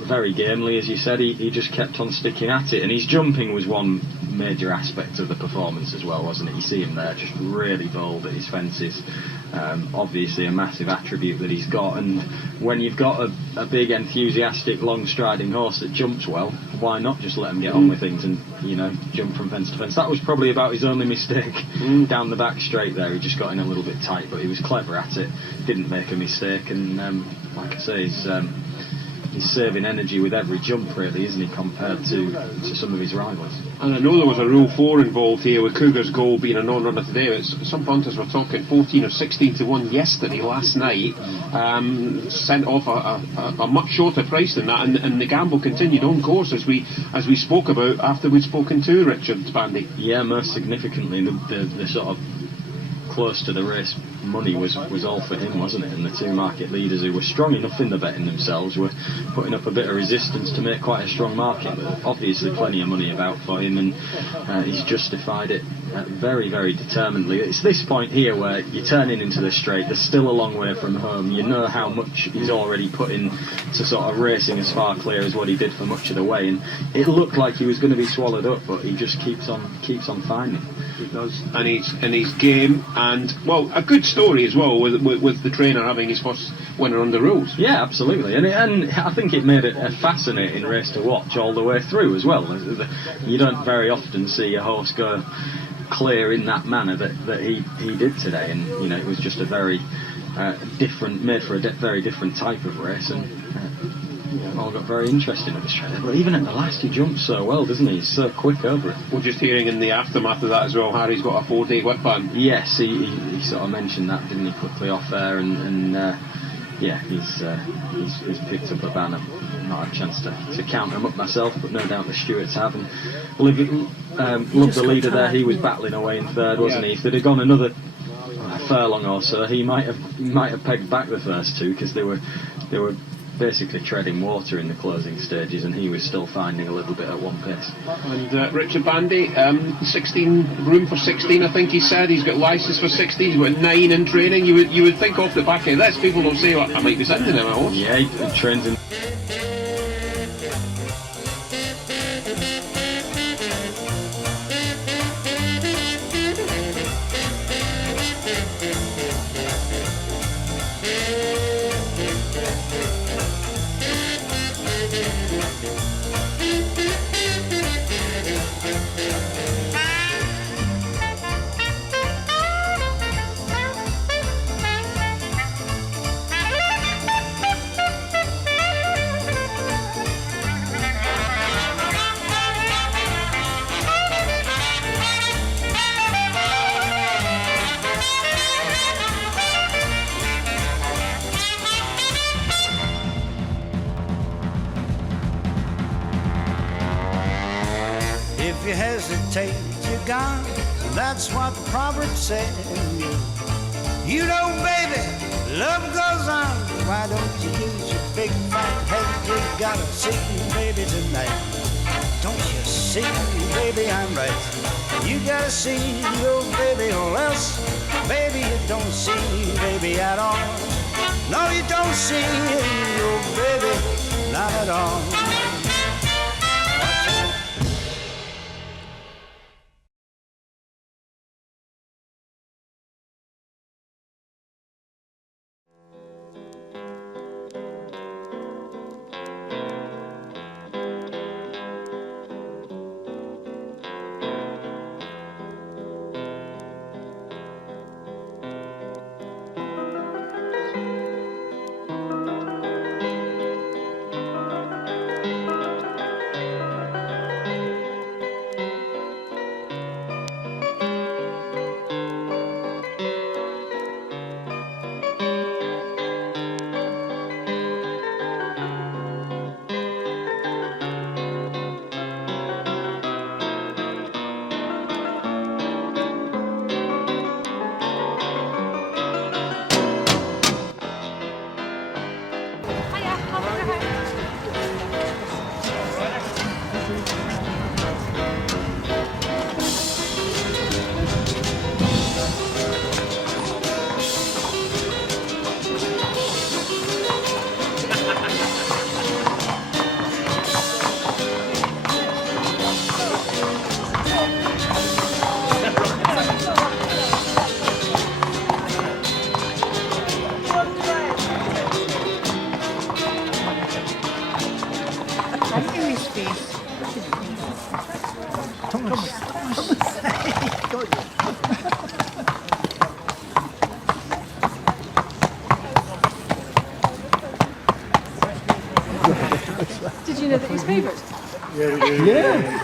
very gamely, as you said, he just kept on sticking at it, and his jumping was one major aspect of the performance as well, wasn't it? You see him there just really bold at his fences. Obviously a massive attribute that he's got, and when you've got a big, enthusiastic, long striding horse that jumps well, why not just let him get on with things and, jump from fence to fence? That was probably about his only mistake down the back straight there. He just got in a little bit tight, but he was clever at it, didn't make a mistake, and like I say, he's saving energy with every jump, really, isn't he, compared to some of his rivals. And I know there was a Rule 4 involved here, with Cougar's Goal being a non-runner today. But some punters were talking 14 or 16 to 1 last night, sent off a much shorter price than that, and the gamble continued on course as we spoke about after we'd spoken to Richard Bandy. Yeah, most significantly, the sort of close to the race money was all for him, wasn't it? And the two market leaders, who were strong enough in the betting themselves, were putting up a bit of resistance to make quite a strong market, but obviously plenty of money about for him, and he's justified it very, very determinedly. It's this point here where you're turning into the straight, there's still a long way from home, you know how much he's already put in to sort of racing as far clear as what he did for much of the way, and it looked like he was going to be swallowed up, but he just keeps on finding. He does, and he's game, and well, a good story as well with the trainer having his first winner on the rules. Yeah, absolutely, and I think it made it a fascinating race to watch all the way through as well. You don't very often see a horse go clear in that manner that he did today, and it was just a very different, made for a very different type of race, and all got very interesting at the straight. But even at the last, he jumps so well, doesn't he? He's so quick over it. We're just hearing in the aftermath of that as well, Harry's got a 4-day whip ban. Yes, he sort of mentioned that, didn't he, quickly off there, and he's picked up a ban. I've not had a chance to count them up myself, but no doubt the stewards have. And loved the leader there. He was battling away in third, wasn't he? If they'd have gone another furlong or so, he might have pegged back the first two, because they were basically treading water in the closing stages, and he was still finding a little bit at one pace. And Richard Bandy, room for 16, I think he said. He's got licence for 16, he's got 9 in training. You would think off the back of this, people will say, well, I might be sending him a horse. Yeah, he trains in. If you hesitate, you're gone. That's what the proverb said. You know, baby, love goes on. Why don't you use your big fat head? You gotta see, baby, tonight. Don't you see, baby, I'm right. You gotta see, oh baby, or else, baby, you don't see, baby, at all. No, you don't see, oh baby, not at all. Did you know that he's favourite? Yeah.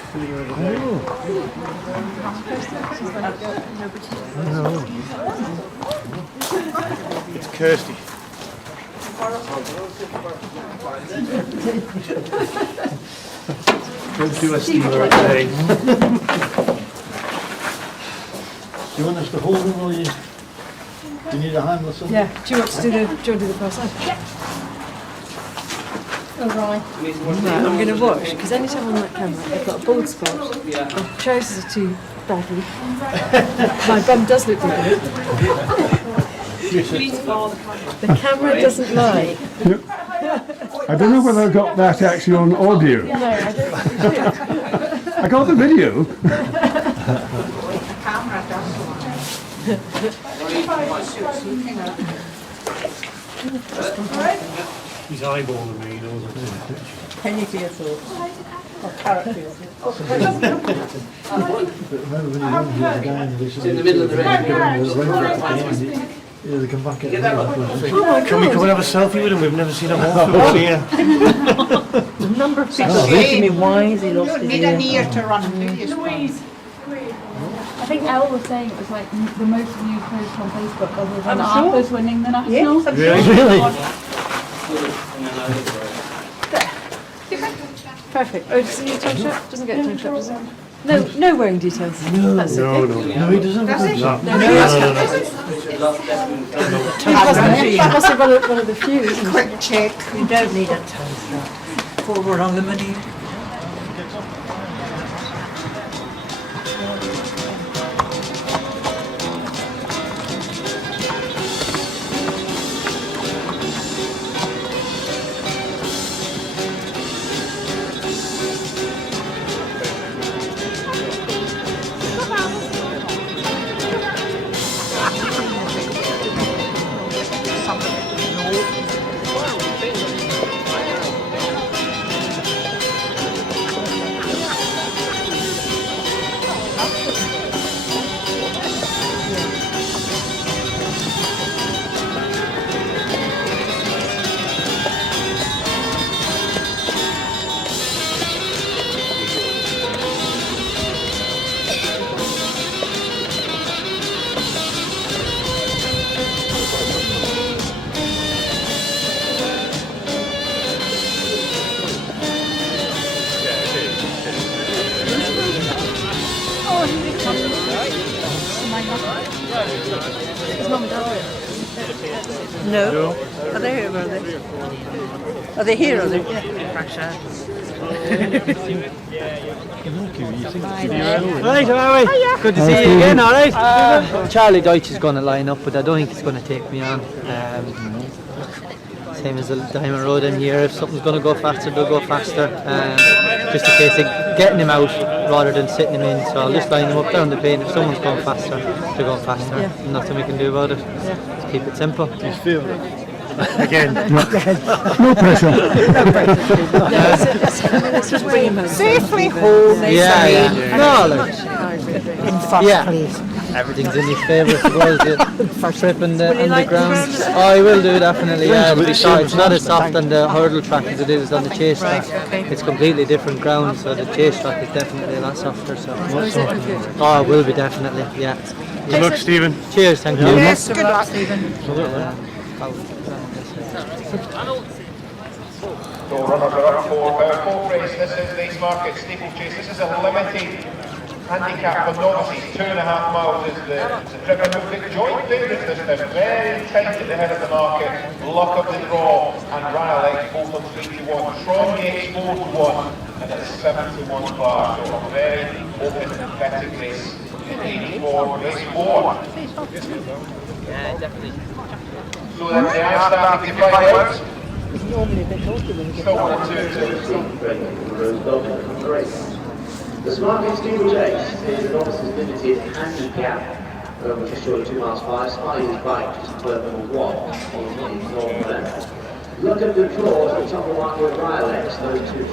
It's Kirsty. Don't do a steamer today. Do you want us to hold them or you need a hand or something? Yeah. Do you want to do the person? Yeah. Oh, right. I'm going to watch, because anytime on that camera I've got a bald spot, my trousers are too baggy, my bum does look good. The camera doesn't lie. I don't know whether I got that actually on audio. No, I don't. I got the video. He's eyeballing me, you know. Penny for your thoughts. Or carrot for your thoughts. Remember when you went here, the guy in the in the middle of the yeah, they come back at Oh my Can we come and have a selfie with him? We've never seen him walk here. The number of people asking me why is he lost his ear. to run and do this. Louise. I think Elle was saying it was like the most viewed post on Facebook other than Arthur's winning the national. Yes, really? Perfect. Oh, does he need a tongue shot? Doesn't get a tongue shot, does it? No wearing details. No, That's no, okay. no. No, he doesn't. Does he? No. No, That must be one of the few, isn't it? Quick check. You don't need a tongue shot. Forward on the money. No. Are they here? Are they? Are they here? Are they? Right, how are we? Good to see you again, alright? Charlie Deutsch is going to line up, but I don't think he's going to take me on. Same as the Diamond Road in here, if something's going to go faster, they'll go faster. Just a case of getting him out rather than sitting him in, so I'll just line him up down the paint. If someone's going faster, they're going faster. Yeah. Nothing we can do about it. Just keep it simple. Just feel it. Again. No pressure. Let's just bring him home. Safely home. Yeah. No, look. In first place. Everything's in his favour, I suppose. The trip and the underground. Oh, I will do, definitely. Yeah, it's not as soft on the hurdle track as it is on the chase track. It's completely different ground, so the chase track is definitely a lot softer. So. Oh, it will be definitely. Yeah. Good luck, Stephen. Cheers, thank you. Yes, good luck, Stephen. So runners are up for race. This is Leeds Market Steeplechase. This is a limited handicap for novices. 2.5 miles is the trip. And we've got joint favourites this time. Very tight at the head of the market. Lock Up the Draw and Ryalex both on 3 to 1. Tron Yates 4 to 1 and it's 7 to 1 bar. So a very open competitive race in 84 race 4. Yeah, definitely. So then they are starting to find out. He's normally a bit naughty when he gets Still out. 1 2 2. The Smarket Steeplechase is an officer's limited handicap just short of 2 miles 5. Spidey's bike just above number 1 on North left. Look at the draw at the top of the line with Ryalex, those two.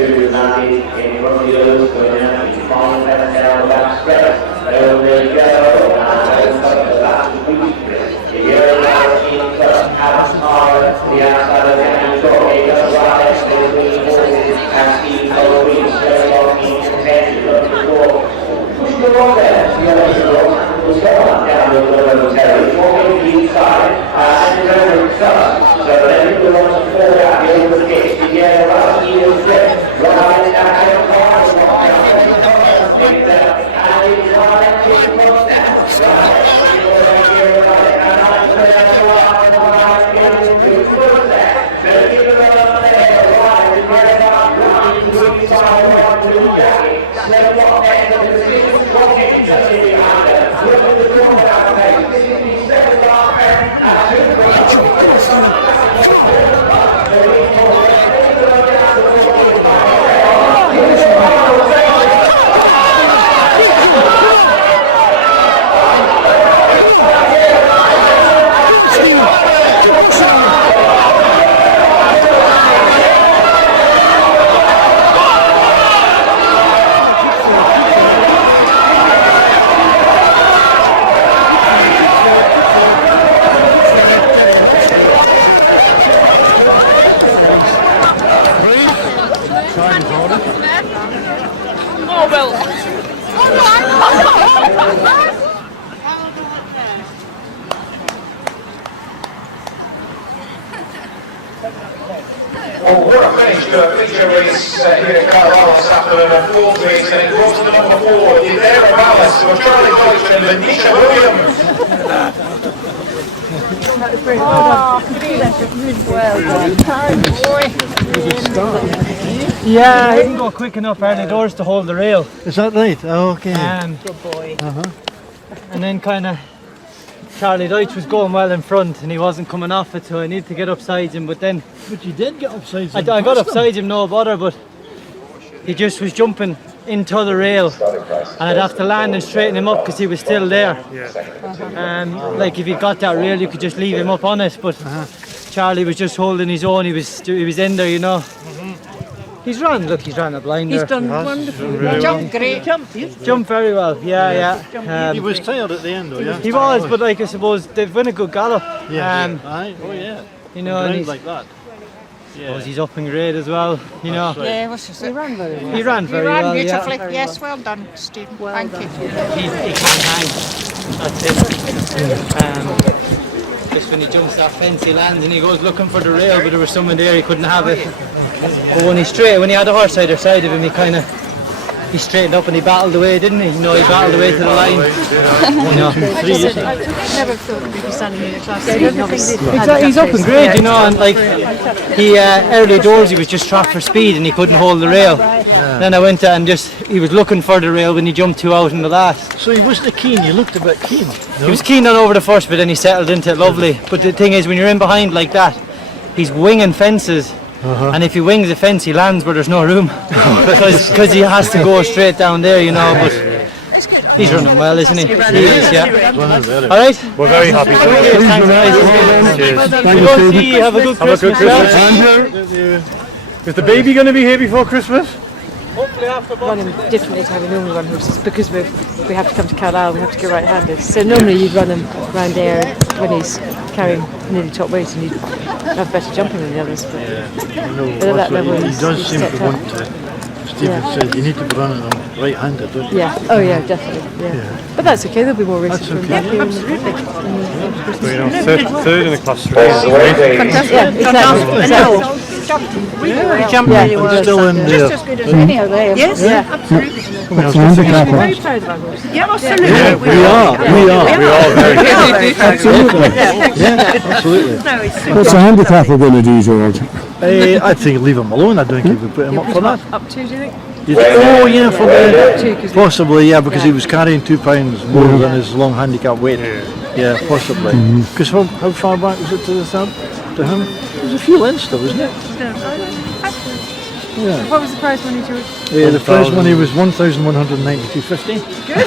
two landing in front of the others, going out, you find that down the back straight. Over they go, and over the last boost. The yellow line in first, Adam Tyler, to the outside of the hand, here goes Ryalex, there's the horses, and Steve Halloween, straight on in contention, up to the four. Push the rock there, so you're going to go on down the lower terrace, walking to the inside, and then over it comes. So then you go on to fall out the over the pitch, the yellow line, even straight, Ryalex down to the corner, Well, what a finish to a feature race here at Carlisle this afternoon, a fourth race, and it goes to number 4, Idera Ballas, for Charlie Deutsch and Venetia Williams. Yeah, I didn't go quick enough early doors to hold the rail. Is that right? Oh, okay. Good boy. And then kind of Charlie Deutsch was going well in front and he wasn't coming off it, so I needed to get upside him. But you did get upside him. I got upside him, no bother, but he just was jumping into the rail and I'd have to land and straighten him up because he was still there. Like if he got that rail, you could just leave him up on it, but Charlie was just holding his own. He was in there, you know. He's ran a blinder. He's done wonderfully. Really Jumped great. Jumped very well, yeah. He was tired at the end, though, yeah? He was, but like I suppose they've won a good gallop. Yeah. You know, and he's like that. Yeah. He's up in grade as well, you know. Right. Yeah, what's he ran very well. He ran very well, beautifully. yeah. Yes, well done, Stephen. Thank you. He can't hang. That's it. Just when he jumps that fence, he lands and he goes looking for the rail, but there was someone there, he couldn't have it. But when he had a horse either side of him, he straightened up and he battled away, didn't he? You know, he battled away to the line. You know. I never thought we'd be standing in a class. He's up in grade, you know, and like he early doors he was just trapped for speed and he couldn't hold the rail. Then I went and he was looking for the rail when he jumped 2 out in the last. So he wasn't keen, you looked a bit keen. No? He was keen on over the first, but then he settled into it lovely. But the thing is, when you're in behind like that, he's winging fences. And if he wings a fence, he lands where there's no room because he has to go straight down there, you know. But he's running well, isn't he? He is, yeah. All right. We're very happy. Thank you. Have a good Christmas. Is the baby going to be here before Christmas? Hopefully after run him differently to how we normally run horses because we have to come to Carlisle, we have to go right-handed. So normally you'd run him around there when he's carrying nearly top weight and you'd have better jumping than the others. But at that level he does seem to want to. Stephen said you need to be running them right-handed, don't you? Yeah. Oh yeah, definitely. Yeah. But that's okay. There'll be more races. That's okay. Yeah, absolutely. Third in the class. Fantastic. Yeah, exactly. We jumped really well. Still in there. Just as good as any of them. Yes, yeah, absolutely. We're very proud of our horses. Yeah, absolutely. Yeah, we are very good. Absolutely. Yeah, absolutely. No, it's super. What's the handicap we're going to do, George? I think leave him alone. I don't think we put him up for that. Up to, do you think? Oh yeah, for the possibly, yeah, because he was carrying 2 pounds more than his long handicap weight. Yeah, possibly. Because how far back was it to the third? To him? It was a few lengths though, wasn't it? Yeah. What was the prize money, George? The prize money was 1,192.50. Good.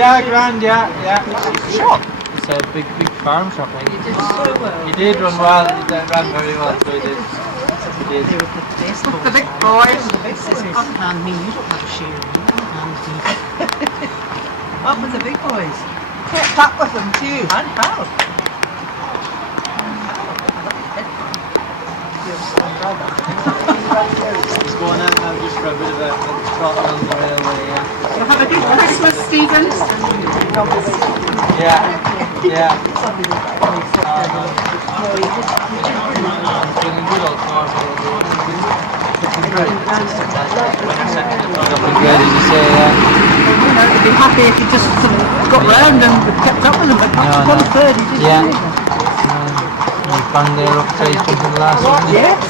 Yeah, grand, yeah. Shop. It's a big farm shop. Like. You did so well. He did run well. He ran very well. So he did. They were the best. The big boys. The big scissors. And me, you don't have a share. Up with the big boys. Kept up with them too. And how? He's going out now just for a bit of a trot along the railway, yeah. So have a good Christmas, Stephen. Yeah. Feeling good all ready to say, I'd be happy if you just got round and kept up with them, but not one third, you just yeah. We banged their up trade from the last one. Yes.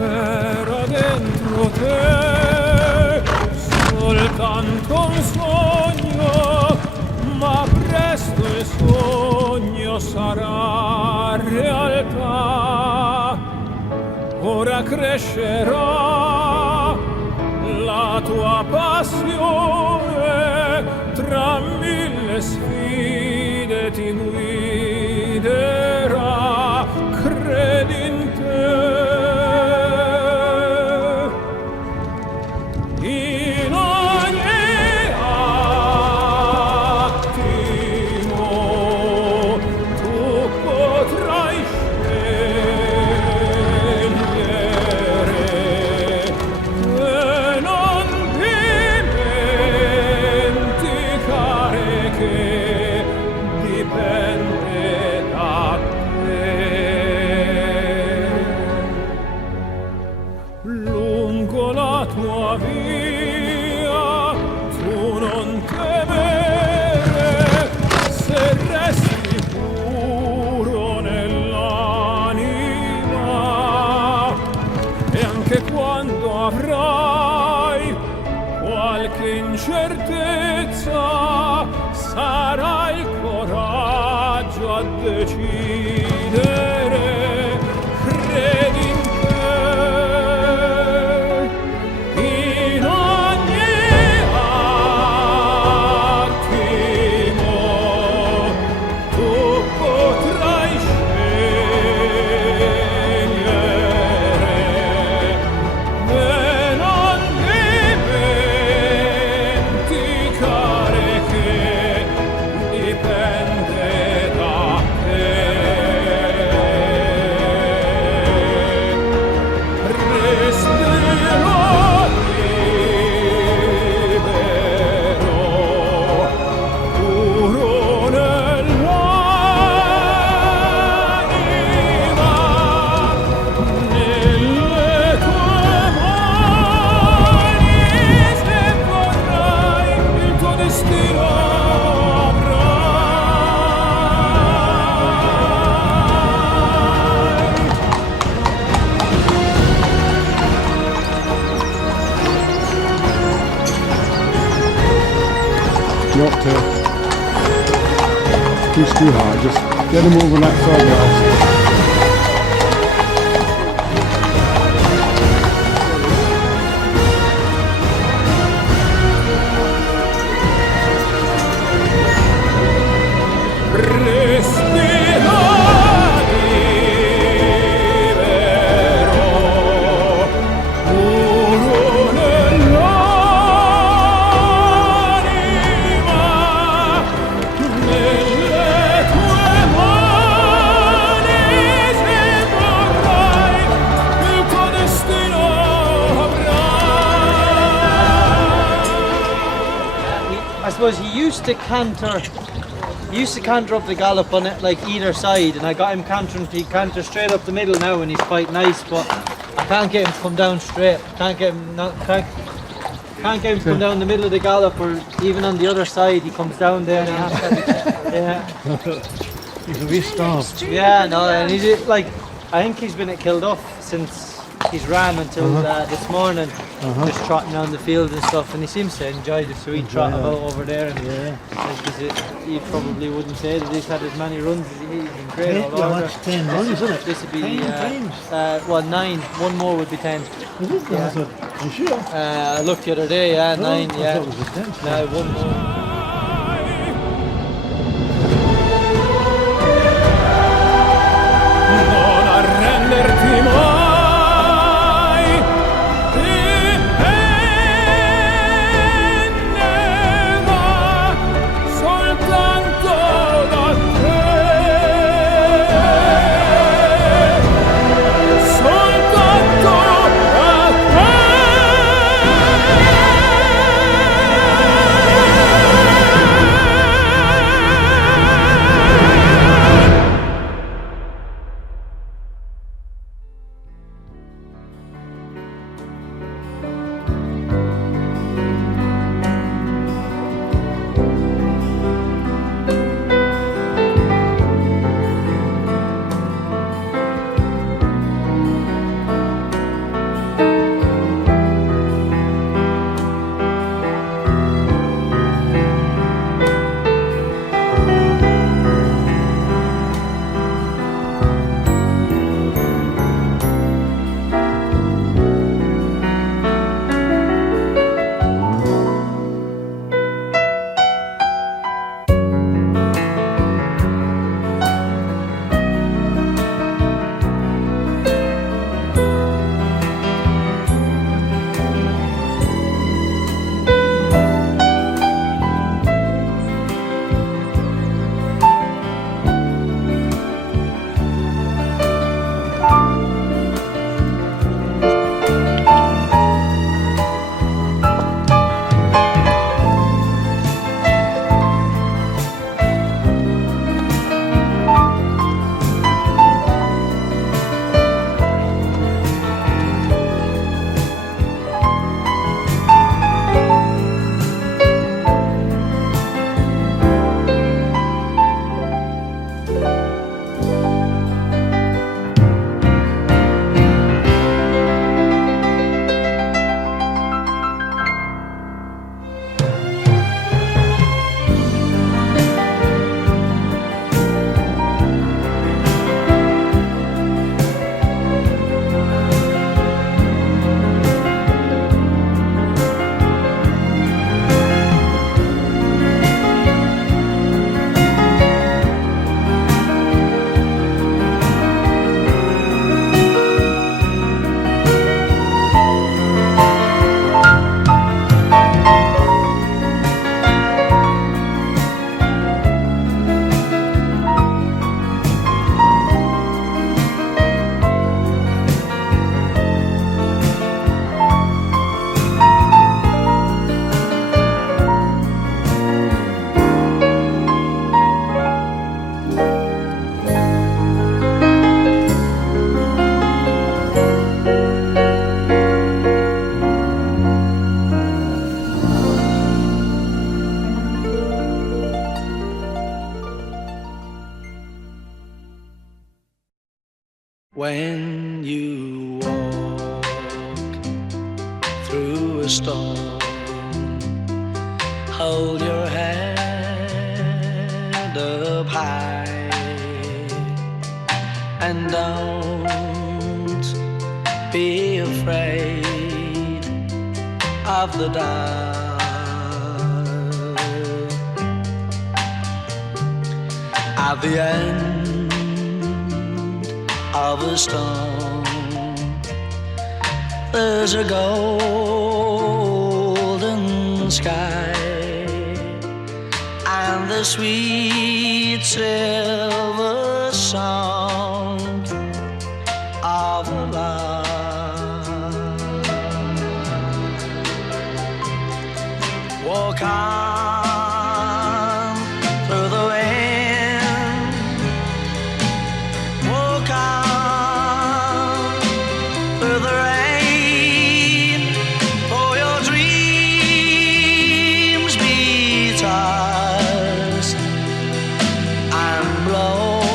Era dentro te soltanto un sogno, ma presto il sogno sarà realtà. Ora crescerà la tua passione, tra mille sfide ti guiderà, credi in te. In ogni attimo tu potrai scegliere e non dimenticare che dipende da te. Lungo la tua via tu non temere, se resti puro nell'anima, e anche quando avrai qualche incertezza sarà il coraggio a decidere. Credi in te. In ogni attimo tu potrai scegliere e non dimenticare che dipende da te. Not to push too hard, just get them over that side last. I suppose he used to canter up the gallop on it like either side, and I got him cantering. He canters straight up the middle now, and he's quite nice. But I can't get him to come down straight. Can't get him to come down the middle of the gallop, or even on the other side. He comes down there. And he has to, yeah. He's a wee star. Yeah, no, and he's like I think he's been at Kilduff since he's ran until this morning, just trotting around the field and stuff, and he seems to enjoy the sweet trot about over there. And he probably wouldn't say that he's had as many runs as he's been great all over. That's 10 runs, isn't it? This would be 10 times. well, 9. One more would be 10. Is it? Yeah. Are you sure? I looked the other day. 9. I thought it was a 10. No, one more. Non arrenderti mai, dipenderà soltanto da te, soltanto da te. When you walk through a storm, hold your head up high and don't be afraid of the dark. At the end of a storm, there's a golden sky and the sweet silver song of the lark. Walk on through the wind, walk on through the rain, for your dreams be tossed and blown.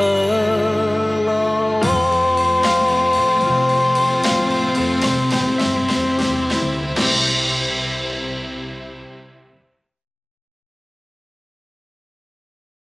a